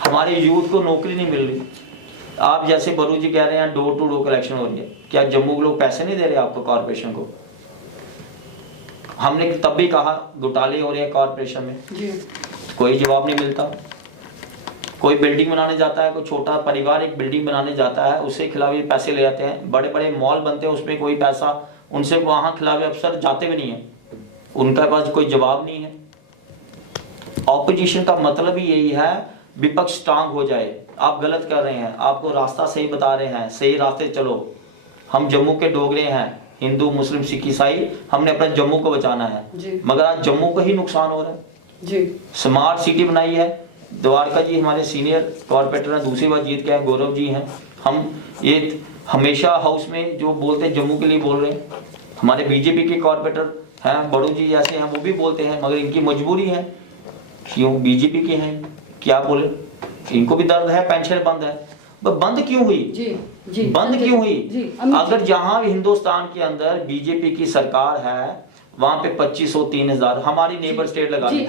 हमारे यूथ को नौकरी नहीं मिल रही। आप जैसे बरू जी कह रहे हैं डोर टू डोर कलेक्शन हो रही है, क्या जम्मू के लोग पैसे नहीं दे रहे आपको, कॉर्पोरेशन को? हमने तब भी कहा घोटाले हो रहे हैं कॉर्पोरेशन में जी। कोई जवाब नहीं मिलता। कोई बिल्डिंग बनाने जाता है, कोई छोटा परिवार एक बिल्डिंग बनाने जाता है, उससे खिलाफ पैसे ले जाते हैं। बड़े बड़े मॉल बनते हैं, उसमें कोई पैसा, उनसे वहां खिलाफ अफसर जाते भी नहीं है, उनके पास कोई जवाब नहीं है। ऑपोजिशन का मतलब ही यही है, विपक्ष स्ट्रांग हो जाए। आप गलत कर रहे हैं, आपको रास्ता सही बता रहे हैं, सही रास्ते चलो। हम जम्मू के डोगरे हैं, हिंदू मुस्लिम सिख ईसाई, हमने अपने जम्मू को बचाना है, मगर आज जम्मू को ही नुकसान हो रहा है जी। स्मार्ट सिटी बनाई है, द्वारका जी हमारे सीनियर कॉर्पोरेटर हैं, दूसरी बार जीत के हैं, गौरव जी हैं। हम ये हमेशा हाउस में जो बोलते हैं जम्मू के लिए बोल रहे हैं। हमारे बीजेपी के कॉर्पोरेटर हैं, बड़ू जी जैसे हैं, वो भी बोलते हैं, मगर इनकी मजबूरी है, क्यों बीजेपी के हैं, क्या बोले, इनको भी दर्द है, पेंशन बंद है। बंद क्यों हुई जी, बंद क्यों हुई? अगर जहां हिंदुस्तान के अंदर बीजेपी की सरकार है, वहां पे 2500 3000 हमारी नेबर स्टेट लगा दी।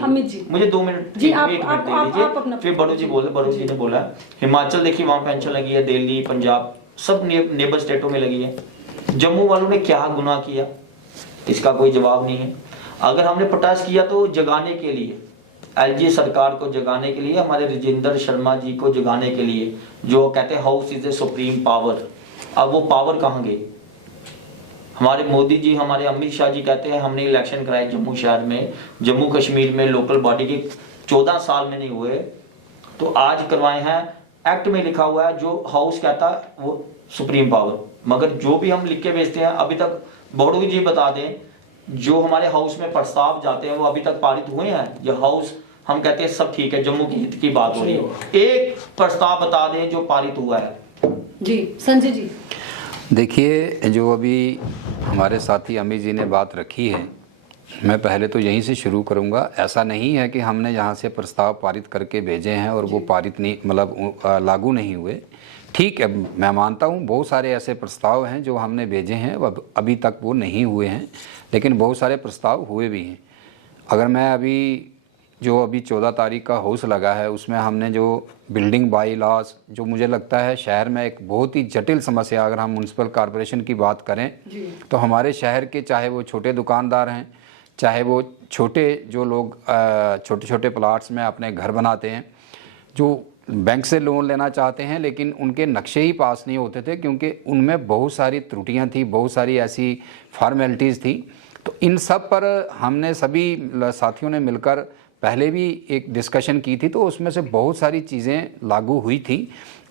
मुझे 2 मिनट एक मिनट दे दीजिए, फिर बड़ू जी बोले। बड़ू जी ने बोला हिमाचल देखिए वहां पेंशन लगी है, दिल्ली पंजाब सब नेबर स्टेटों में लगी है। जम्मू वालों ने क्या गुनाह किया, इसका कोई जवाब नहीं है। अगर हमने प्रोटेस्ट किया तो जगाने के लिए, एलजी सरकार को जगाने के लिए, हमारे राजेंद्र शर्मा जी को जगाने के लिए, जो कहते हैं house is a supreme power. अब वो पावर कहाँ गई? हमारे मोदी जी, हमारे अमित शाह जी कहते हैं हमने इलेक्शन कराए जम्मू शहर में, जम्मू कश्मीर में लोकल बॉडी के 14 साल में नहीं हुए, तो आज करवाए हैं। एक्ट में लिखा हुआ है, जो हाउस कहता है वो सुप्रीम पावर, मगर जो भी हम लिख के भेजते हैं, अभी तक बड़ू जी बता दें, जो हमारे हाउस में प्रस्ताव जाते हैं वो अभी तक पारित हुए हैं? ये हाउस हम कहते हैं सब ठीक है, जम्मू के हित की बात हो रही है, एक प्रस्ताव बता दें जो पारित हुआ है जी। संजय जी देखिए, जो अभी हमारे साथी अमित जी ने बात रखी है, मैं पहले तो यहीं से शुरू करूंगा। ऐसा नहीं है कि हमने यहाँ से प्रस्ताव पारित करके भेजे हैं और वो पारित नहीं, मतलब लागू नहीं हुए। ठीक है, मैं मानता हूँ बहुत सारे ऐसे प्रस्ताव हैं जो हमने भेजे हैं, अभी तक वो नहीं हुए हैं, लेकिन बहुत सारे प्रस्ताव हुए भी हैं। अगर मैं अभी 14 तारीख का हाउस लगा है, उसमें हमने जो बिल्डिंग बाई लॉस, जो मुझे लगता है शहर में एक बहुत ही जटिल समस्या, अगर हम म्युनिसिपल कॉर्पोरेशन की बात करें तो हमारे शहर के, चाहे वो छोटे दुकानदार हैं, चाहे वो छोटे जो लोग छोटे छोटे प्लाट्स में अपने घर बनाते हैं, जो बैंक से लोन लेना चाहते हैं, लेकिन उनके नक्शे ही पास नहीं होते थे क्योंकि उनमें बहुत सारी त्रुटियां थी, बहुत सारी ऐसी फॉर्मेलिटीज़ थी। तो इन सब पर हमने सभी साथियों ने मिलकर पहले भी एक डिस्कशन की थी, तो उसमें से बहुत सारी चीज़ें लागू हुई थी।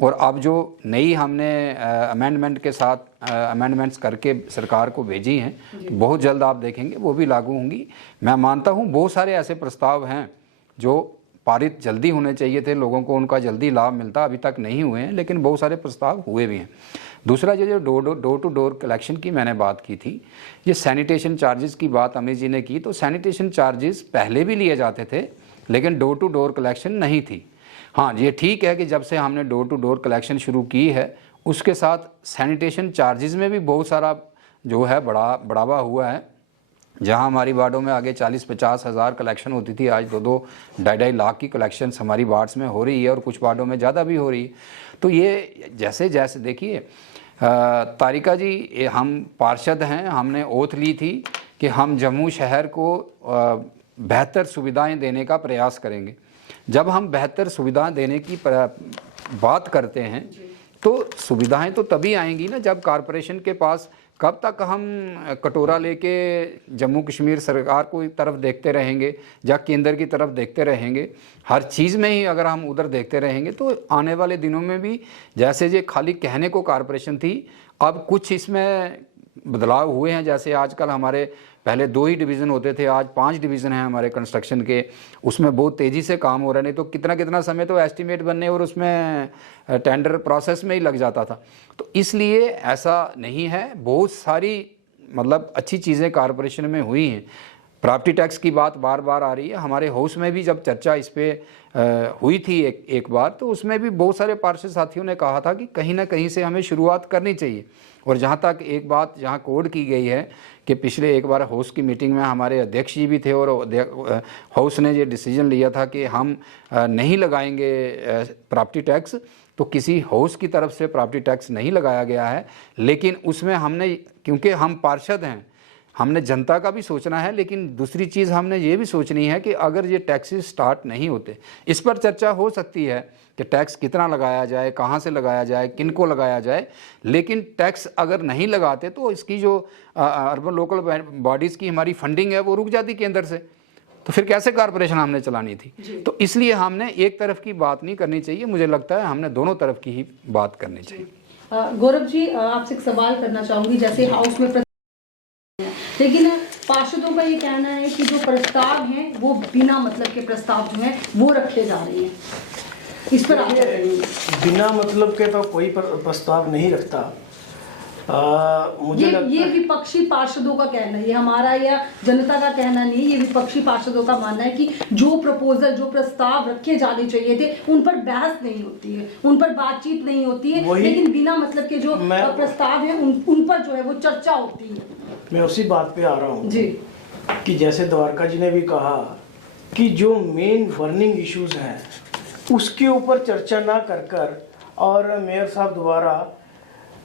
और अब जो नई हमने अमेंडमेंट के साथ अमेंडमेंट्स करके सरकार को भेजी हैं, तो बहुत जल्द आप देखेंगे वो भी लागू होंगी। मैं मानता हूँ बहुत सारे ऐसे प्रस्ताव हैं जो पारित जल्दी होने चाहिए थे, लोगों को उनका जल्दी लाभ मिलता, अभी तक नहीं हुए हैं, लेकिन बहुत सारे प्रस्ताव हुए भी हैं। दूसरा जो डोर टू डोर कलेक्शन की मैंने बात की थी, ये सैनिटेशन चार्जेस की बात अमित जी ने की, तो सैनिटेशन चार्जेस पहले भी लिए जाते थे, लेकिन डोर टू डोर कलेक्शन नहीं थी। हाँ, ये ठीक है कि जब से हमने डोर टू डोर कलेक्शन शुरू की है, उसके साथ सैनिटेशन चार्जेस में भी बहुत सारा जो है बढ़ावा हुआ है। जहां हमारी वार्डों में आगे 40-50 हज़ार कलेक्शन होती थी, आज 2-2 ढाई लाख की कलेक्शन हमारी वार्ड्स में हो रही है, और कुछ वार्डों में ज़्यादा भी हो रही है। तो ये जैसे जैसे देखिए, तारिका जी, हम पार्षद हैं, हमने ओथ ली थी कि हम जम्मू शहर को बेहतर सुविधाएं देने का प्रयास करेंगे। जब हम बेहतर सुविधाएं देने की बात करते हैं तो सुविधाएं तो तभी आएंगी ना जब कॉरपोरेशन के पास, कब तक हम कटोरा लेके जम्मू कश्मीर सरकार को तरफ देखते रहेंगे या केंद्र की तरफ देखते रहेंगे? हर चीज़ में ही अगर हम उधर देखते रहेंगे तो आने वाले दिनों में भी जैसे ये खाली कहने को कॉरपोरेशन थी, अब कुछ इसमें बदलाव हुए हैं। जैसे आजकल हमारे पहले 2 ही डिवीज़न होते थे, आज 5 डिवीज़न हैं हमारे कंस्ट्रक्शन के, उसमें बहुत तेज़ी से काम हो रहा है। नहीं तो कितना समय तो एस्टीमेट बनने और उसमें टेंडर प्रोसेस में ही लग जाता था। तो इसलिए ऐसा नहीं है, बहुत सारी मतलब अच्छी चीज़ें कॉरपोरेशन में हुई हैं। प्रॉपर्टी टैक्स की बात बार बार आ रही है, हमारे हाउस में भी जब चर्चा इस पर हुई थी एक बार, तो उसमें भी बहुत सारे पार्षद साथियों ने कहा था कि कहीं ना कहीं से हमें शुरुआत करनी चाहिए। और जहाँ तक एक बात जहाँ कोड की गई है कि पिछले एक बार हाउस की मीटिंग में हमारे अध्यक्ष जी भी थे और हाउस ने ये डिसीजन लिया था कि हम नहीं लगाएंगे प्रॉपर्टी टैक्स, तो किसी हाउस की तरफ से प्रॉपर्टी टैक्स नहीं लगाया गया है। लेकिन उसमें हमने, क्योंकि हम पार्षद हैं, हमने जनता का भी सोचना है, लेकिन दूसरी चीज़ हमने ये भी सोचनी है कि अगर ये टैक्सेस स्टार्ट नहीं होते, इस पर चर्चा हो सकती है कि टैक्स कितना लगाया जाए, कहाँ से लगाया जाए, किन को लगाया जाए। लेकिन टैक्स अगर नहीं लगाते तो इसकी जो अर्बन लोकल बॉडीज़ की हमारी फंडिंग है वो रुक जाती केंद्र से, तो फिर कैसे कॉरपोरेशन हमने चलानी थी। तो इसलिए हमने एक तरफ की बात नहीं करनी चाहिए, मुझे लगता है हमने दोनों तरफ की ही बात करनी चाहिए। गौरव जी, आपसे एक सवाल करना चाहूँगी। जैसे हाउस में लेकिन पार्षदों का ये कहना है कि जो प्रस्ताव हैं वो बिना मतलब के प्रस्ताव जो हैं वो रखे जा रहे हैं, इस पर आप बिना मतलब के तो कोई प्रस्ताव नहीं रखता। मुझे ये विपक्षी पार्षदों का कहना है, ये हमारा या जनता का कहना नहीं है, ये विपक्षी पार्षदों का मानना है कि जो प्रपोजल, जो प्रस्ताव रखे जाने चाहिए थे उन पर बहस नहीं होती है, उन पर बातचीत नहीं होती है, लेकिन बिना मतलब के जो प्रस्ताव है उन पर जो है वो चर्चा होती है। मैं उसी बात पे आ रहा हूँ जी, कि जैसे द्वारका जी ने भी कहा कि जो मेन बर्निंग इश्यूज हैं उसके ऊपर चर्चा ना कर और मेयर साहब द्वारा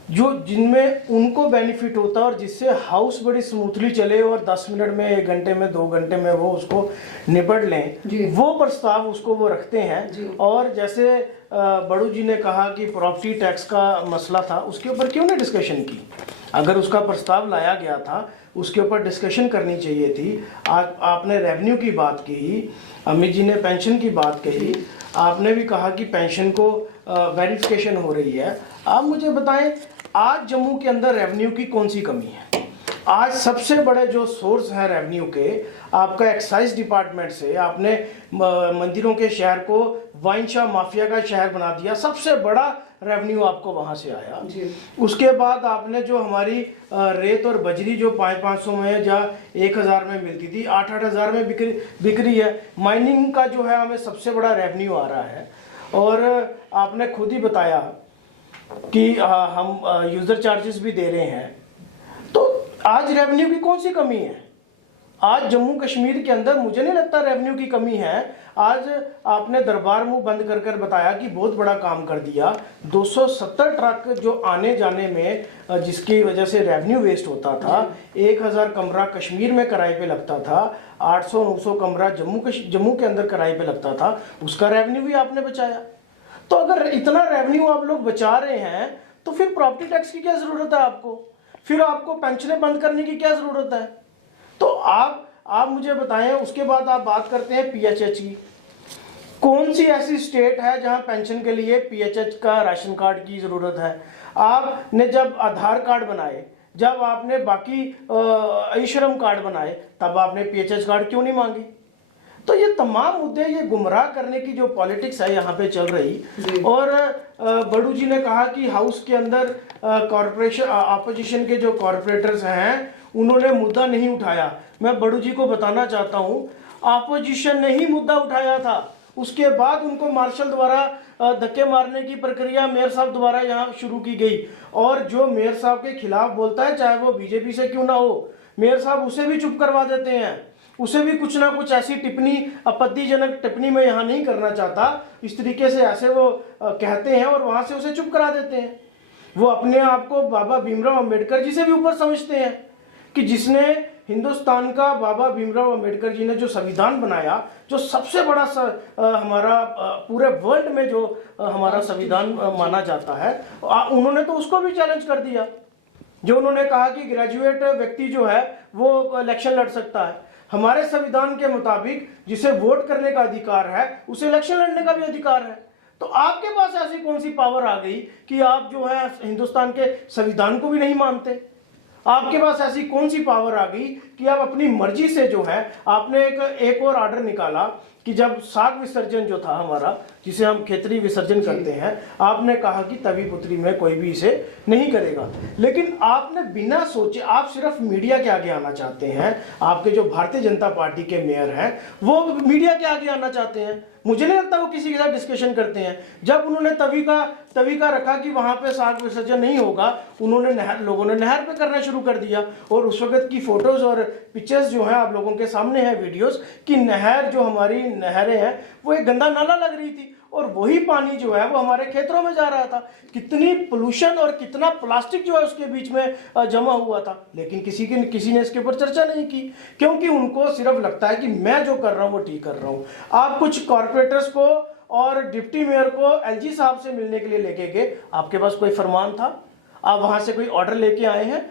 जो जिनमें उनको बेनिफिट होता है और जिससे हाउस बड़ी स्मूथली चले और 10 मिनट में, 1 घंटे में, 2 घंटे में वो उसको निपट लें, वो प्रस्ताव उसको वो रखते हैं। और जैसे बड़ू जी ने कहा कि प्रॉपर्टी टैक्स का मसला था, उसके ऊपर क्यों नहीं डिस्कशन की? अगर उसका प्रस्ताव लाया गया था उसके ऊपर डिस्कशन करनी चाहिए थी। आपने रेवेन्यू की बात की, अमित जी ने पेंशन की बात कही, आपने भी कहा कि पेंशन को वेरिफिकेशन हो रही है। आप मुझे बताएं, आज जम्मू के अंदर रेवेन्यू की कौन सी कमी है? आज सबसे बड़े जो सोर्स है रेवेन्यू के, आपका एक्साइज डिपार्टमेंट से आपने मंदिरों के शहर को वाइन शॉप माफिया का शहर बना दिया, सबसे बड़ा रेवेन्यू आपको वहां से आया। उसके बाद आपने जो हमारी रेत और बजरी जो 500 में या 1000 में मिलती थी, 8-8 हज़ार में बिक रही है। माइनिंग का जो है हमें सबसे बड़ा रेवेन्यू आ रहा है। और आपने खुद ही बताया कि हम यूजर चार्जेस भी दे रहे हैं। तो आज रेवेन्यू की कौन सी कमी है? आज जम्मू कश्मीर के अंदर मुझे नहीं लगता रेवेन्यू की कमी है। आज आपने दरबार मुंह बंद कर बताया कि बहुत बड़ा काम कर दिया। 270 ट्रक जो आने जाने में जिसकी वजह से रेवेन्यू वेस्ट होता था, 1000 कमरा कश्मीर में किराए पे लगता था, 800-900 कमरा जम्मू के अंदर किराए पे लगता था, उसका रेवेन्यू भी आपने बचाया। तो अगर इतना रेवेन्यू आप लोग बचा रहे हैं तो फिर प्रॉपर्टी टैक्स की क्या जरूरत है आपको? फिर आपको पेंशनें बंद करने की क्या जरूरत है? तो आप मुझे बताएं। उसके बाद आप बात करते हैं पीएचएच की। कौन सी ऐसी स्टेट है जहां पेंशन के लिए पीएचएच का राशन कार्ड की जरूरत है? आपने जब आधार कार्ड बनाए, जब आपने बाकी ई श्रम कार्ड बनाए, तब आपने पीएचएच कार्ड क्यों नहीं मांगे? तो ये तमाम मुद्दे, ये गुमराह करने की जो पॉलिटिक्स है यहाँ पे चल रही। और बड़ू जी ने कहा कि हाउस के अंदर कॉर्पोरेशन ऑपोजिशन के जो कॉर्पोरेटर्स हैं उन्होंने मुद्दा नहीं उठाया। मैं बड़ू जी को बताना चाहता हूँ, ऑपोजिशन ने ही मुद्दा उठाया था। उसके बाद उनको मार्शल द्वारा धक्के मारने की प्रक्रिया मेयर साहब द्वारा यहाँ शुरू की गई। और जो मेयर साहब के खिलाफ बोलता है, चाहे वो बीजेपी से क्यों ना हो, मेयर साहब उसे भी चुप करवा देते हैं। उसे भी कुछ ना कुछ ऐसी टिप्पणी, आपत्तिजनक टिप्पणी मैं यहाँ नहीं करना चाहता, इस तरीके से ऐसे वो कहते हैं और वहां से उसे चुप करा देते हैं। वो अपने आप को बाबा भीमराव अंबेडकर जी से भी ऊपर समझते हैं कि जिसने हिंदुस्तान का, बाबा भीमराव अंबेडकर जी ने जो संविधान बनाया, जो सबसे बड़ा हमारा पूरे वर्ल्ड में जो हमारा संविधान माना जाता है, उन्होंने तो उसको भी चैलेंज कर दिया। जो उन्होंने कहा कि ग्रेजुएट व्यक्ति जो है वो इलेक्शन लड़ सकता है। हमारे संविधान के मुताबिक जिसे वोट करने का अधिकार है उसे इलेक्शन लड़ने का भी अधिकार है। तो आपके पास ऐसी कौन सी पावर आ गई कि आप जो है हिंदुस्तान के संविधान को भी नहीं मानते? आपके पास ऐसी कौन सी पावर आ गई कि आप अपनी मर्जी से जो है, आपने एक और ऑर्डर निकाला कि जब साग विसर्जन जो था हमारा, जिसे हम खेतरी विसर्जन करते हैं, आपने कहा कि तवी पुत्री में कोई भी इसे नहीं करेगा। लेकिन आपने बिना सोचे, आप सिर्फ मीडिया के आगे आना चाहते हैं। आपके जो भारतीय जनता पार्टी के मेयर हैं वो मीडिया के आगे आना चाहते हैं। मुझे नहीं लगता वो किसी के साथ डिस्कशन करते हैं। जब उन्होंने तवी का रखा कि वहां पे साग विसर्जन नहीं होगा, उन्होंने लोगों ने नहर पे करना शुरू कर दिया। और उस वक्त की फोटोज और पिक्चर्स जो हैं आप लोगों के सामने है, वीडियोस, कि नहर जो हमारी नहरें हैं वो एक गंदा नाला लग रही थी और वही पानी जो है वो हमारे खेतों में जा रहा था। कितनी पोल्यूशन और कितना प्लास्टिक जो है उसके बीच में जमा हुआ था। लेकिन किसी ने इसके ऊपर चर्चा नहीं की, क्योंकि उनको सिर्फ लगता है कि मैं जो कर रहा हूं वो ठीक कर रहा हूं। आप कुछ कॉर्पोरेटर्स को और डिप्टी मेयर को एलजी साहब से मिलने के लिए लेके गए, आपके पास कोई फरमान था? आप वहां से कोई ऑर्डर लेके आए हैं?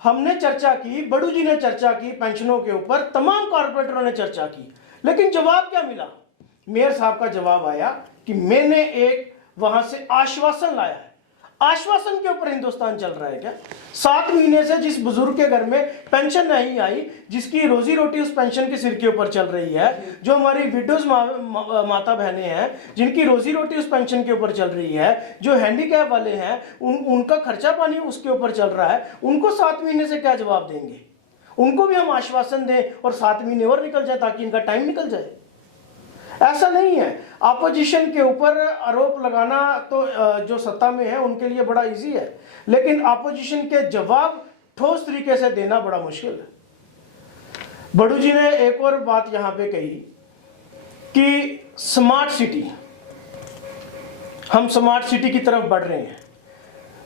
हमने चर्चा की, बड़ू जी ने चर्चा की पेंशनों के ऊपर, तमाम कॉर्पोरेटरों ने चर्चा की, लेकिन जवाब क्या मिला? मेयर साहब का जवाब आया कि मैंने एक वहां से आश्वासन लाया है। आश्वासन के ऊपर हिंदुस्तान चल रहा है क्या? 7 महीने से जिस बुजुर्ग के घर में पेंशन नहीं आई, जिसकी रोजी रोटी उस पेंशन के सिर के ऊपर चल रही है, जो हमारी विडोज माता बहनें हैं जिनकी रोजी रोटी उस पेंशन के ऊपर चल रही है, जो हैंडीकैप वाले हैं उनका खर्चा पानी उसके ऊपर चल रहा है, उनको 7 महीने से क्या जवाब देंगे? उनको भी हम आश्वासन दें और 7 महीने और निकल जाए ताकि इनका टाइम निकल जाए? ऐसा नहीं है। अपोजिशन के ऊपर आरोप लगाना तो जो सत्ता में है उनके लिए बड़ा इजी है, लेकिन अपोजिशन के जवाब ठोस तरीके से देना बड़ा मुश्किल है। बड़ू जी ने एक और बात यहां पे कही कि स्मार्ट सिटी, हम स्मार्ट सिटी की तरफ बढ़ रहे हैं।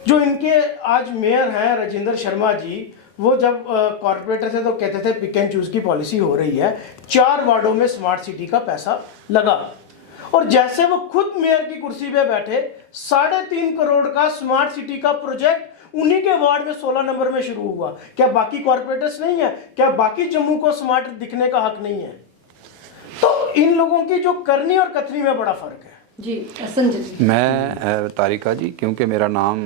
जो इनके आज मेयर हैं राजेंद्र शर्मा जी, वो जब कॉर्पोरेटर थे तो कहते थे पिक एंड चूज की पॉलिसी हो रही है, 4 वार्डों में स्मार्ट सिटी का पैसा लगा, और जैसे वो खुद मेयर की कुर्सी पे बैठे 3.5 करोड़ का स्मार्ट सिटी का प्रोजेक्ट उन्हीं के वार्ड में 16 नंबर में शुरू हुआ। क्या बाकी कॉर्पोरेटर्स नहीं है? क्या बाकी जम्मू को स्मार्ट दिखने का हक नहीं है? तो इन लोगों की जो करनी और कथनी में बड़ा फर्क है। जी संजय जी। मैं तारिका जी, क्योंकि मेरा नाम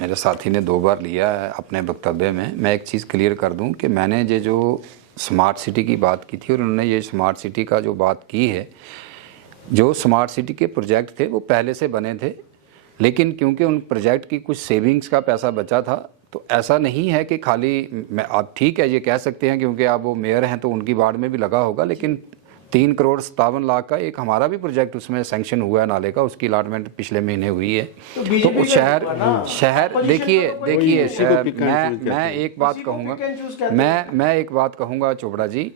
मेरे साथी ने 2 बार लिया है अपने वक्तव्य में, मैं एक चीज़ क्लियर कर दूं कि मैंने जो स्मार्ट सिटी की बात की थी और उन्होंने ये स्मार्ट सिटी का जो बात की है, जो स्मार्ट सिटी के प्रोजेक्ट थे वो पहले से बने थे, लेकिन क्योंकि उन प्रोजेक्ट की कुछ सेविंग्स का पैसा बचा था, तो ऐसा नहीं है कि खाली आप ठीक है ये कह सकते हैं क्योंकि आप वो मेयर हैं तो उनकी वार्ड में भी लगा होगा, लेकिन 3 करोड़ 57 लाख का एक हमारा भी प्रोजेक्ट उसमें सैंक्शन हुआ है नाले का, उसकी अलॉटमेंट पिछले महीने हुई है। तो उस शहर देखिए मैं एक बात कहूँगा, मैं एक बात कहूँगा चोपड़ा जी,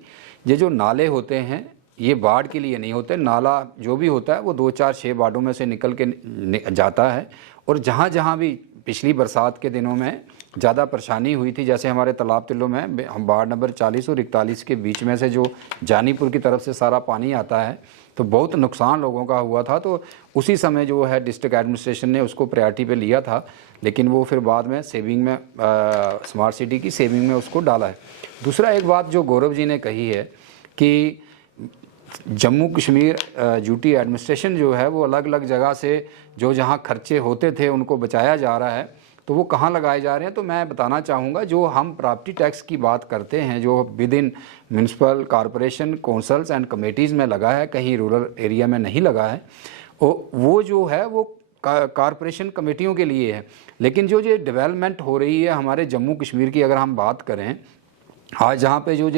ये जो नाले होते हैं ये वार्ड के लिए नहीं होते। नाला जो भी होता है वो 2, 4, 6 वार्डों में से निकल के जाता है, और जहाँ जहाँ भी पिछली बरसात के दिनों में ज़्यादा परेशानी हुई थी, जैसे हमारे तालाब तिल्लों में हम वार्ड नंबर 40 और 41 के बीच में से जो जानीपुर की तरफ से सारा पानी आता है, तो बहुत नुकसान लोगों का हुआ था। तो उसी समय जो है डिस्ट्रिक्ट एडमिनिस्ट्रेशन ने उसको प्रायोरिटी पे लिया था, लेकिन वो फिर बाद में सेविंग में स्मार्ट सिटी की सेविंग में उसको डाला है। दूसरा एक बात जो गौरव जी ने कही है कि जम्मू कश्मीर ड्यूटी एडमिनिस्ट्रेशन जो है वो अलग अलग जगह से जो जहाँ खर्चे होते थे उनको बचाया जा रहा है, तो वो कहाँ लगाए जा रहे हैं? तो मैं बताना चाहूँगा, जो हम प्रॉपर्टी टैक्स की बात करते हैं जो with in municipal corporation councils and committees में लगा है, कहीं रूरल एरिया में नहीं लगा है, वो जो है वो कॉरपोरेशन कमेटियों के लिए है। लेकिन जो डेवलपमेंट हो रही है हमारे जम्मू कश्मीर की, अगर हम बात करें आज जहाँ पे जो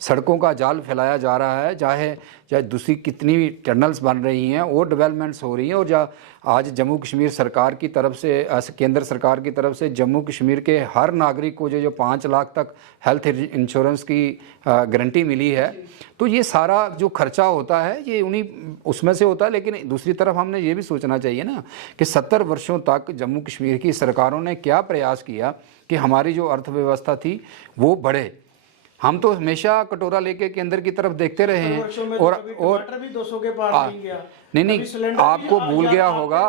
सड़कों का जाल फैलाया जा रहा है, चाहे दूसरी कितनी भी टनल्स बन रही हैं और डेवलपमेंट्स हो रही हैं, और आज जम्मू कश्मीर सरकार की तरफ से, केंद्र सरकार की तरफ से जम्मू कश्मीर के हर नागरिक को जो 5 लाख तक हेल्थ इंश्योरेंस की गारंटी मिली है, तो ये सारा जो खर्चा होता है ये उन्हीं उसमें से होता है। लेकिन दूसरी तरफ हमने ये भी सोचना चाहिए ना कि 70 वर्षों तक जम्मू कश्मीर की सरकारों ने क्या प्रयास किया कि हमारी जो अर्थव्यवस्था थी वो बढ़े। हम तो हमेशा कटोरा लेके केंद्र की तरफ देखते रहे हैं, और भी 200 के पार नहीं गया। नहीं, आपको भूल गया होगा,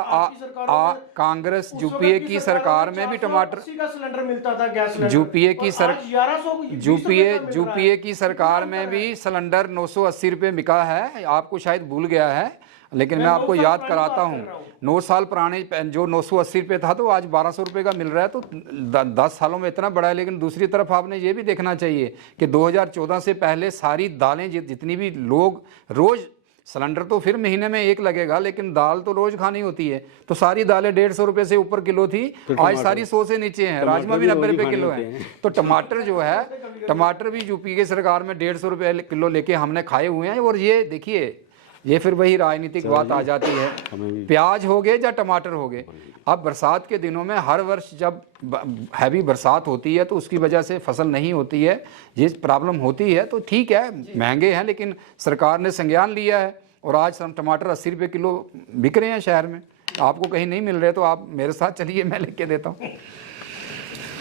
कांग्रेस यूपीए की सरकार में भी टमाटर का सिलेंडर मिलता था, गैस सिलेंडर। यूपीए की सरकार में भी सिलेंडर 980 रुपये बिका है, आपको शायद भूल गया है, लेकिन मैं आपको याद कराता हूँ 9 साल पुराने जो 980 रुपये था तो आज 1200 रुपये का मिल रहा है, तो 10 सालों में इतना बढ़ा है। लेकिन दूसरी तरफ आपने ये भी देखना चाहिए कि 2014 से पहले सारी दालें जितनी भी लोग रोज़, सिलेंडर तो फिर महीने में एक लगेगा, लेकिन दाल तो रोज खानी होती है, तो सारी दालें 150 रुपये से ऊपर किलो थी, आज सारी 100 से नीचे हैं। राजमा भी 90 रुपये किलो है। तो टमाटर जो है, टमाटर भी यूपी की सरकार में 150 रुपये किलो लेके हमने खाए हुए हैं। और ये देखिए, ये फिर वही राजनीतिक बात आ जाती है, प्याज हो गए या टमाटर हो गए। अब बरसात के दिनों में हर वर्ष जब हैवी बरसात होती है तो उसकी वजह से फसल नहीं होती है, ये प्रॉब्लम होती है। तो ठीक है, महंगे हैं, लेकिन सरकार ने संज्ञान लिया है और आज हम टमाटर 80 रुपये किलो बिक रहे हैं शहर में। आपको कहीं नहीं मिल रहे तो आप मेरे साथ चलिए, मैं लेके देता हूँ।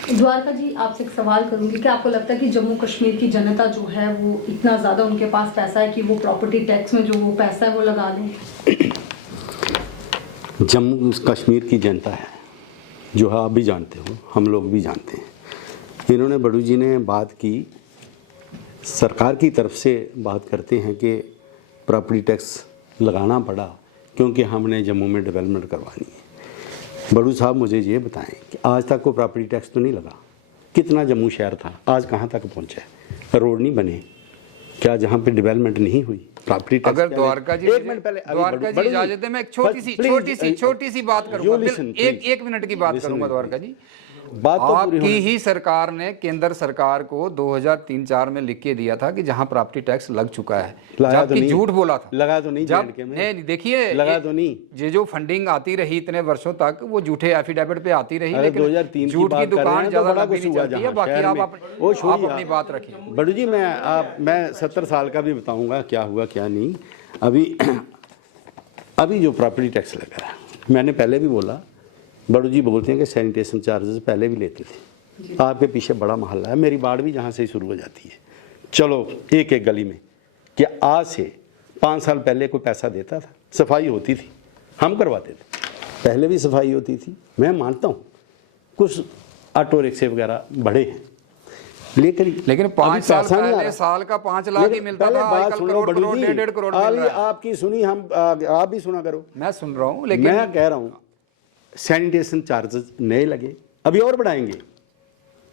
द्वारका जी, आपसे एक सवाल करूंगी कि आपको लगता है कि जम्मू कश्मीर की जनता जो है वो इतना ज़्यादा उनके पास पैसा है कि वो प्रॉपर्टी टैक्स में जो वो पैसा है वो लगा दें? जम्मू कश्मीर की जनता है जो है, आप भी जानते हो, हम लोग भी जानते हैं। इन्होंने, बड़ू जी ने बात की, सरकार की तरफ से बात करते हैं कि प्रॉपर्टी टैक्स लगाना पड़ा क्योंकि हमने जम्मू में डेवलपमेंट करवानी है। बड़ू साहब मुझे ये बताएं कि आज तक कोई प्रॉपर्टी टैक्स तो नहीं लगा? कितना जम्मू शहर था, आज कहाँ तक पहुँचा है? रोड नहीं बने क्या? जहाँ पे डेवलपमेंट नहीं हुई, प्रॉपर्टी टैक्स। अगर द्वारका जी, एक मिनट पहले, द्वारका जी इजाजत है, मैं एक छोटी सी बात करूंगा, एक मिनट की बात करूंगा। द्वारका जी, बात तो आपकी ही सरकार ने केंद्र सरकार को 2003-04 में लिख के दिया था कि जहां प्रॉपर्टी टैक्स लग चुका है, जबकि झूठ बोला था। लगा तो नहीं, नहीं, देखिए, लगा तो नहीं। ये जो फंडिंग आती रही इतने वर्षों तक, वो झूठे एफिडेविट पे आती रही, लेकिन झूठ की दुकान ज्यादा लंबी नहीं चलती है। बाकी आप अपनी बात रखिए। बड़ू जी, मैं 70 साल का भी बताऊंगा क्या हुआ क्या नहीं। अभी जो प्रॉपर्टी टैक्स लगा है, मैंने पहले भी बोला, बड़ू जी बोलते हैं कि सैनिटेशन चार्जेस पहले भी लेते थे। आपके पीछे बड़ा मोहल्ला है, मेरी बाड़ भी जहाँ से ही शुरू हो जाती है। चलो एक एक गली में, क्या आज से 5 साल पहले कोई पैसा देता था? सफाई होती थी, हम करवाते थे, पहले भी सफाई होती थी। मैं मानता हूँ कुछ ऑटो रिक्शे वगैरह बढ़े हैं, लेकिन 5 साल पहले साल का 5 लाख ही मिलता था, आजकल करोड़, 1.5 करोड़ मिल रहा है। आपकी सुनी, आप भी सुना करो। मैं सुन रहा हूँ, लेकिन मैं कह रहा हूँ सैनिटेशन चार्जेस नए लगे, अभी और बढ़ाएंगे।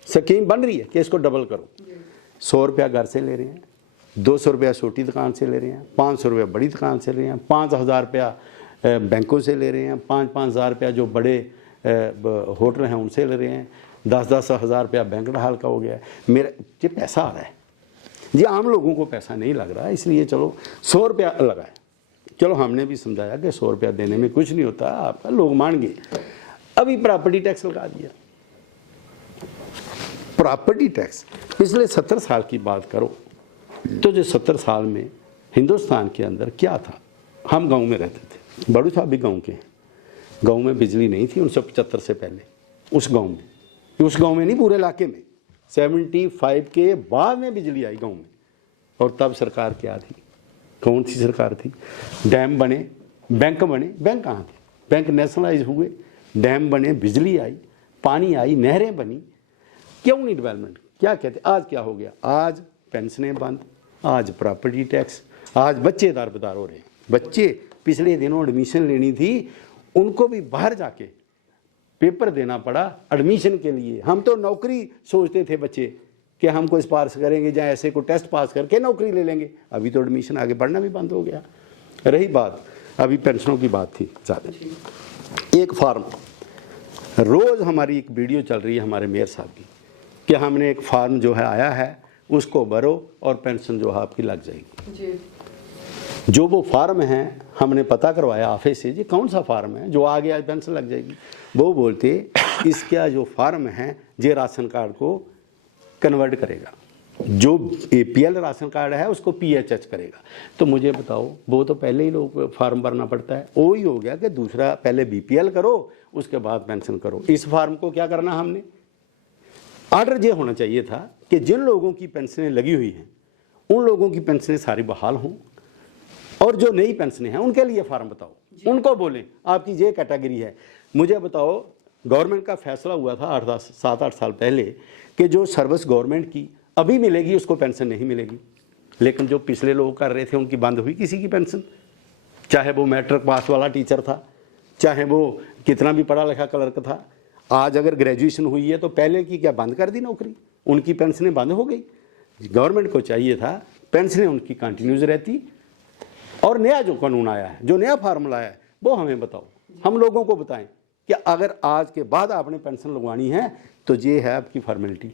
स्कीम बन रही है कि इसको डबल करो। 100 रुपया घर से ले रहे हैं, 200 रुपया छोटी दुकान से ले रहे हैं, 500 रुपया बड़ी दुकान से ले रहे हैं, 5,000 रुपया बैंकों से ले रहे हैं, 5-5 हज़ार रुपया जो बड़े होटल हैं उनसे ले रहे हैं, 10-10 हज़ार रुपया बैंक डाल का हो गया है। मेरा ये पैसा आ रहा है जी, आम लोगों को पैसा नहीं लग रहा है, इसलिए चलो 100 रुपया लगाए। चलो हमने भी समझाया कि 100 रुपया देने में कुछ नहीं होता, आपका लोग मान गए। अभी प्रॉपर्टी टैक्स लगा दिया। प्रॉपर्टी टैक्स पिछले 70 साल की बात करो तो जो 70 साल में हिंदुस्तान के अंदर क्या था? हम गांव में रहते थे, बड़ू साहब भी गांव के हैं। गांव में बिजली नहीं थी 1975 से पहले। उस गांव में नहीं, पूरे इलाके में 75 के बाद में बिजली आई गांव में। और तब सरकार क्या थी? कौन सी सरकार थी? डैम बने, बैंक बने। बैंक कहाँ थे? बैंक नेशनलाइज हुए, डैम बने, बिजली आई, पानी आई, नहरें बनी। क्यों नहीं डेवलपमेंट? क्या कहते? आज क्या हो गया? आज पेंशनें बंद, आज प्रॉपर्टी टैक्स, आज बच्चे दारबदार हो रहे हैं। बच्चे पिछले दिनों एडमिशन लेनी थी, उनको भी बाहर जाके पेपर देना पड़ा एडमिशन के लिए। हम तो नौकरी सोचते थे बच्चे कि हम कोई पास करेंगे या ऐसे को टेस्ट पास करके नौकरी ले लेंगे। अभी तो एडमिशन, आगे बढ़ना भी बंद हो गया। रही बात अभी पेंशनों की, बात थी ज़्यादा। एक फार्म, रोज़ हमारी एक वीडियो चल रही है हमारे मेयर साहब की कि हमने एक फार्म जो है आया है, उसको भरो और पेंशन जो है आपकी लग जाएगी। जी जो वो फार्म है हमने पता करवाया ऑफिस से, जी कौन सा फार्म है जो आ गया पेंशन लग जाएगी। वो बोलते इसका जो फार्म है ये राशन कार्ड को कन्वर्ट करेगा, जो APL राशन कार्ड है उसको PHH करेगा। तो मुझे बताओ, वो तो पहले ही लोग फार्म भरना पड़ता है। वो ही हो गया कि दूसरा पहले BPL करो उसके बाद पेंशन करो। इस फार्म को क्या करना, हमने ऑर्डर ये होना चाहिए था कि जिन लोगों की पेंशनें लगी हुई हैं उन लोगों की पेंशनें सारी बहाल हों, और जो नई पेंशनें हैं उनके लिए फार्म बताओ, उनको बोलें आपकी ये कैटेगरी है। मुझे बताओ, गवर्नमेंट का फैसला हुआ था 7-8 साल पहले कि जो सर्विस गवर्नमेंट की अभी मिलेगी उसको पेंशन नहीं मिलेगी, लेकिन जो पिछले लोग कर रहे थे उनकी बंद हुई किसी की पेंशन, चाहे वो मैट्रिक पास वाला टीचर था, चाहे वो कितना भी पढ़ा लिखा क्लर्क था। आज अगर ग्रेजुएशन हुई है तो पहले की क्या बंद कर दी नौकरी, उनकी पेंशनें बंद हो गई। गवर्नमेंट को चाहिए था पेंशनें उनकी कंटिन्यूज रहती। और नया जो कानून आया है, जो नया फार्मूला है, वो हमें बताओ, हम लोगों को बताएं कि अगर आज के बाद आपने पेंशन लगवानी है तो ये है आपकी फॉर्मेलिटी।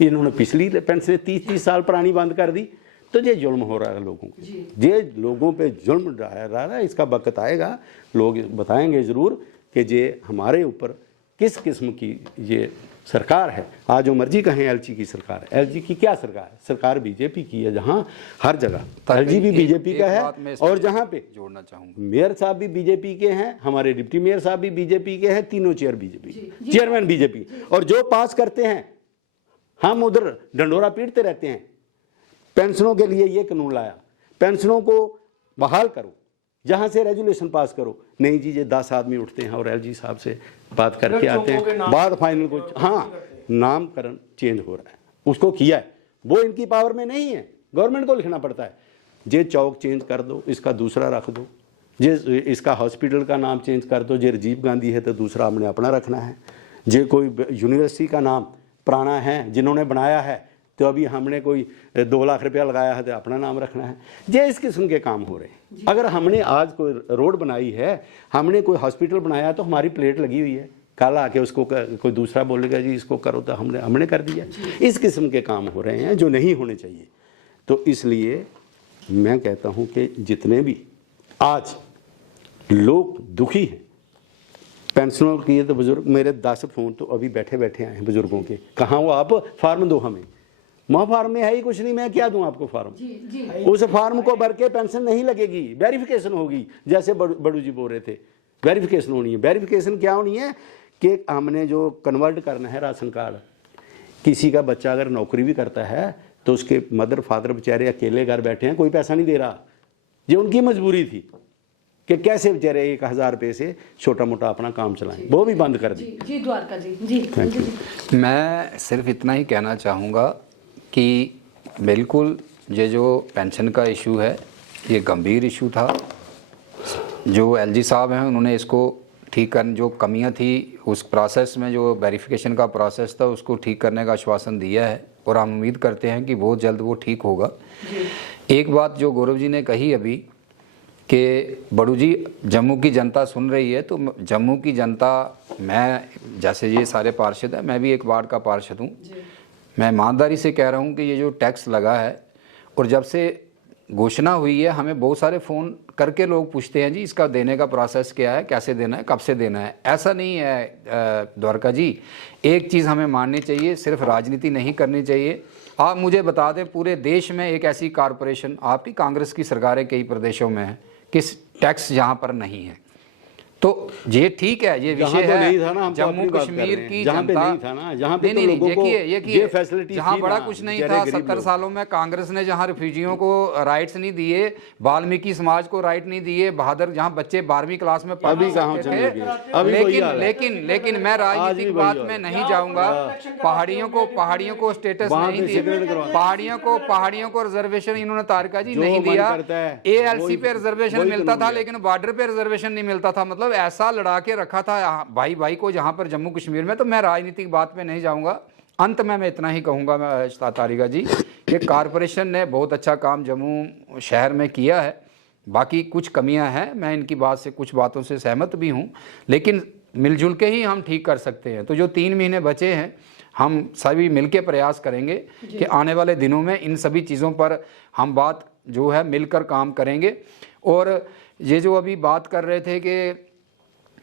इन्होंने पिछली पेंशन 30-30 साल पुरानी बंद कर दी, तो ये जुल्म हो रहा है लोगों को, ये लोगों पे जुल्म रहा है। इसका वक्त आएगा, लोग बताएंगे ज़रूर कि ये हमारे ऊपर किस किस्म की ये सरकार है। आज जो मर्जी कहें LG की सरकार है, LG की क्या सरकार है, सरकार BJP की है, जहाँ हर जगह LG भी BJP का है, और जहाँ पे जोड़ना चाहूँगा मेयर साहब भी BJP के हैं, हमारे डिप्टी मेयर साहब भी BJP के हैं, तीनों चेयरमैन BJP, और जो पास करते हैं हम उधर डंडोरा पीटते रहते हैं। पेंशनों के लिए ये कानून लाया, पेंशनों को बहाल करो, जहाँ से रेजुलेशन पास करो। नहीं जी, ये 10 आदमी उठते हैं और LG साहब से बात करके आते हैं, बाद फाइनल को, हाँ नामकरण चेंज हो रहा है, उसको किया है, वो इनकी पावर में नहीं है, गवर्नमेंट को लिखना पड़ता है। ये चौक चेंज कर दो, इसका दूसरा रख दो, ये इसका हॉस्पिटल का नाम चेंज कर दो, ये राजीव गांधी है तो दूसरा हमने अपना रखना है। ये कोई यूनिवर्सिटी का नाम पुराना है जिन्होंने बनाया है तो अभी हमने कोई 2 लाख रुपया लगाया है तो अपना नाम रखना है। ये इस किस्म के काम हो रहे हैं। अगर हमने आज कोई रोड बनाई है, हमने कोई हॉस्पिटल बनाया है, तो हमारी प्लेट लगी हुई है, कल आके उसको कोई दूसरा बोलेगा जी इसको करो, तो हमने कर दिया। इस किस्म के काम हो रहे हैं जो नहीं होने चाहिए। तो इसलिए मैं कहता हूँ कि जितने भी आज लोग दुखी हैं पेंशनों की, तो बुजुर्ग मेरे 10 फ़ोन तो अभी बैठे बैठे आए हैं बुजुर्गों के, कहाँ वो आप फार्म दो हमें। वहाँ फार्म में है ही कुछ नहीं, मैं क्या दूं आपको फार्म। उस फार्म को भर के पेंशन नहीं लगेगी, वेरिफिकेशन होगी, जैसे बड़ू जी बोल रहे थे, वेरिफिकेशन होनी है। वेरिफिकेशन क्या होनी है कि हमने जो कन्वर्ट करना है राशन कार्ड, किसी का बच्चा अगर नौकरी भी करता है तो उसके मदर फादर बेचारे अकेले घर बैठे हैं, कोई पैसा नहीं दे रहा, ये उनकी मजबूरी थी कि कैसे बेचारे 1000 रुपये से छोटा मोटा अपना काम चलाएं, वो भी बंद कर दी। जी द्वारका जी। मैं सिर्फ इतना ही कहना चाहूँगा कि बिल्कुल ये जो पेंशन का इशू है ये गंभीर इशू था। जो LG साहब हैं उन्होंने इसको ठीक करने, जो कमियां थी उस प्रोसेस में, जो वेरिफिकेशन का प्रोसेस था उसको ठीक करने का आश्वासन दिया है, और हम उम्मीद करते हैं कि बहुत जल्द वो ठीक होगा। एक बात जो गौरव जी ने कही अभी कि बड़ू जी जम्मू की जनता सुन रही है, तो जम्मू की जनता, मैं जैसे ये सारे पार्षद हैं, मैं भी एक वार्ड का पार्षद हूँ, मैं ईमानदारी से कह रहा हूँ कि ये जो टैक्स लगा है, और जब से घोषणा हुई है हमें बहुत सारे फ़ोन करके लोग पूछते हैं जी इसका देने का प्रोसेस क्या है, कैसे देना है, कब से देना है। ऐसा नहीं है द्वारका जी, एक चीज़ हमें माननी चाहिए, सिर्फ राजनीति नहीं करनी चाहिए। आप मुझे बता दें पूरे देश में एक ऐसी कॉरपोरेशन, आपकी कांग्रेस की सरकारें कई प्रदेशों में है, किस टैक्स यहाँ पर नहीं है। तो ये ठीक है, ये विषय है जम्मू कश्मीर की जनता, ये फैसिलिटी जहाँ बड़ा कुछ नहीं था 70 सालों में कांग्रेस ने, जहाँ रिफ्यूजियों को राइट्स नहीं दिए, वाल्मीकि समाज को राइट नहीं दिए, बहादुर जहाँ बच्चे 12वीं क्लास में पढ़ सकते थे। लेकिन मैं राजनीतिक बात में नहीं जाऊंगा। पहाड़ियों को स्टेटस नहीं दिए, पहाड़ियों को रिजर्वेशन इन्होंने तारका जी नहीं दिया। ALC पे रिजर्वेशन मिलता था लेकिन बॉर्डर पे रिजर्वेशन नहीं मिलता था, मतलब ऐसा लड़ा के रखा था भाई को जहां पर जम्मू कश्मीर में। तो मैं राजनीतिक बात में नहीं जाऊंगा। अंत में मैं इतना ही कहूंगा तारिका जी कि कॉरपोरेशन ने बहुत अच्छा काम जम्मू शहर में किया है, बाकी कुछ कमियां हैं, मैं इनकी बात से कुछ बातों से सहमत भी हूं, लेकिन मिलजुल के ही हम ठीक कर सकते हैं। तो जो 3 महीने बचे हैं हम सभी मिलकर प्रयास करेंगे कि आने वाले दिनों में इन सभी चीज़ों पर हम बात जो है मिलकर काम करेंगे। और ये जो अभी बात कर रहे थे कि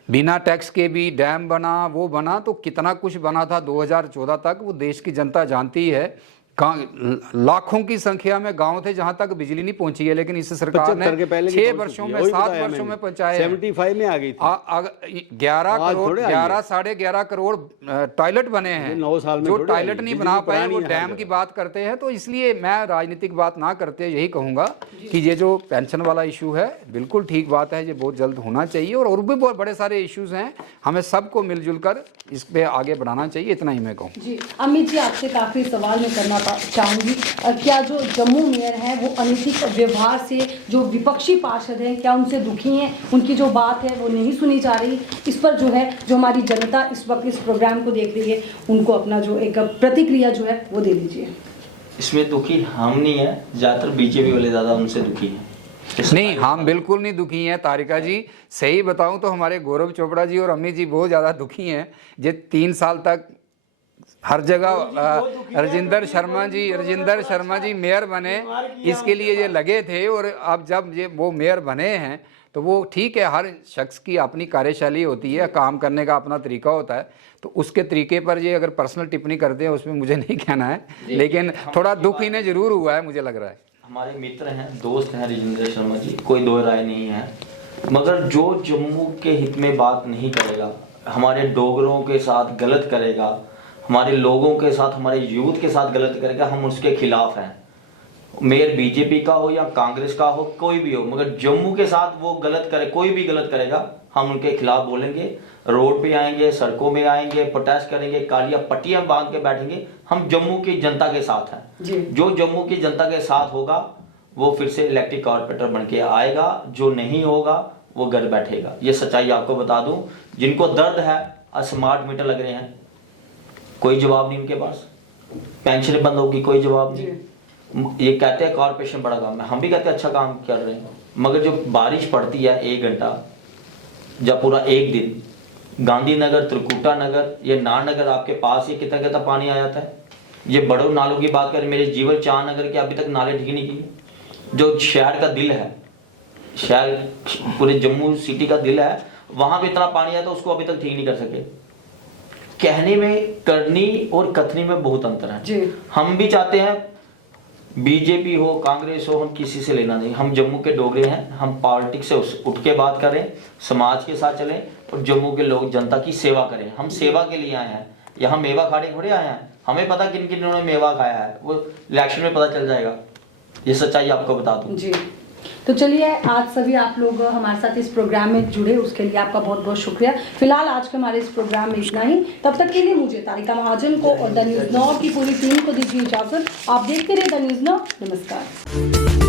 बिना टैक्स के भी डैम बना, वो बना, तो कितना कुछ बना था 2014 तक, वो देश की जनता जानती है। लाखों की संख्या में गांव थे जहां तक बिजली नहीं पहुंची है, लेकिन इस सरकार ने 6 वर्षों में 7 वर्षों में पहुंचाए। 75 में आ गई थी। 11 करोड़ 11.5 करोड़ टॉयलेट बने हैं। 9 साल में जो टॉयलेट नहीं बना पाए वो डैम की बात करते हैं। तो इसलिए मैं राजनीतिक बात ना करते यही कहूंगा कि ये जो पेंशन वाला इशू है बिल्कुल ठीक बात है, ये बहुत जल्द होना चाहिए। और भी बहुत बड़े सारे इश्यूज हैं, हमें सबको मिलजुल कर इस पे आगे बढ़ाना चाहिए, इतना ही मैं कहूँ। जी अमित जी, आपसे काफ़ी सवाल मैं करना चाहूँगी। क्या जो जम्मू मेयर हैं वो अनैतिक व्यवहार से जो विपक्षी पार्षद हैं, क्या उनसे दुखी हैं? उनकी जो बात है वो नहीं सुनी जा रही। इस पर जो है जो हमारी जनता इस वक्त इस प्रोग्राम को देख रही है, उनको अपना जो एक प्रतिक्रिया जो है वो दे दीजिए। इसमें दुखी हम नहीं है, ज़्यादातर बीजेपी वाले ज़्यादा उनसे दुखी हैं। नहीं, हम बिल्कुल नहीं दुखी हैं तारिका जी। सही बताऊं तो हमारे गौरव चोपड़ा जी और अमित जी बहुत ज़्यादा दुखी हैं। ये 3 साल तक हर जगह राजेंद्र शर्मा जी मेयर बने, इसके लिए ये लगे थे। और अब जब ये वो मेयर बने हैं तो वो ठीक है, हर शख्स की अपनी कार्यशैली होती है, काम करने का अपना तरीका होता है। तो उसके तरीके पर ये अगर पर्सनल टिप्पणी करते हैं उसमें मुझे नहीं कहना है, लेकिन थोड़ा दुख इन्हें जरूर हुआ है, मुझे लग रहा है। हमारे मित्र हैं, दोस्त हैं राजेंद्र शर्मा जी, कोई दो राय नहीं है। मगर जो जम्मू के हित में बात नहीं करेगा, हमारे डोगरों के साथ गलत करेगा, हमारे लोगों के साथ, हमारे यूथ के साथ गलत करेगा, हम उसके खिलाफ हैं। मेयर बीजेपी का हो या कांग्रेस का हो, कोई भी हो, मगर जम्मू के साथ वो गलत करे, कोई भी गलत करेगा, हम उनके खिलाफ बोलेंगे, रोड पे आएंगे, सड़कों में आएंगे, प्रोटेस्ट करेंगे, कालियां पट्टियां बांध के बैठेंगे। हम जम्मू की जनता के साथ हैं। जो जम्मू की जनता के साथ होगा वो फिर से इलेक्टेड कॉर्पोरेटर बन के आएगा, जो नहीं होगा वो घर बैठेगा। ये सच्चाई आपको बता दूं। जिनको दर्द है, स्मार्ट मीटर लग रहे हैं, कोई जवाब नहीं उनके पास। पेंशन बंद होगी, कोई जवाब नहीं। ये कहते हैं कॉर्पोरेशन बड़ा काम है, हम भी कहते हैं अच्छा काम कर रहे हैं, मगर जो बारिश पड़ती है 1 घंटा या पूरा 1 दिन, गांधीनगर, त्रिकुटा नगर, ये नारनगर आपके पास, ये कितना कितना पानी आ जाता है। ये बड़ों नालों की बात करें, मेरे जीवन चार नगर के अभी तक नाले ठीक नहीं किए, जो शहर का दिल है, शहर पूरे जम्मू सिटी का दिल है, वहां पे इतना पानी आता है, उसको अभी तक ठीक नहीं कर सके। कहने में, करनी और कथनी में बहुत अंतर है। हम भी चाहते हैं बीजेपी हो, कांग्रेस हो, हम किसी से लेना नहीं। हम जम्मू के डोगरे हैं, हम पॉलिटिक्स से उठ के बात करें, समाज के साथ चलें और जम्मू के लोग जनता की सेवा करें। हम सेवा के लिए आए हैं, यहाँ मेवा खाने थोड़े आए हैं। हमें पता किन किन ने मेवा खाया है, वो इलेक्शन में पता चल जाएगा। ये सच्चाई आपको बता दूं। जी तो चलिए, आज सभी आप लोग हमारे साथ इस प्रोग्राम में जुड़े, उसके लिए आपका बहुत बहुत शुक्रिया। फिलहाल आज के हमारे इस प्रोग्राम में इतना ही। तब तक के लिए मुझे तारिका महाजन को और द न्यूज़ नाउ की पूरी टीम को दीजिए इजाजत। आप देखते रहिए द न्यूज़ नाउ। नमस्कार।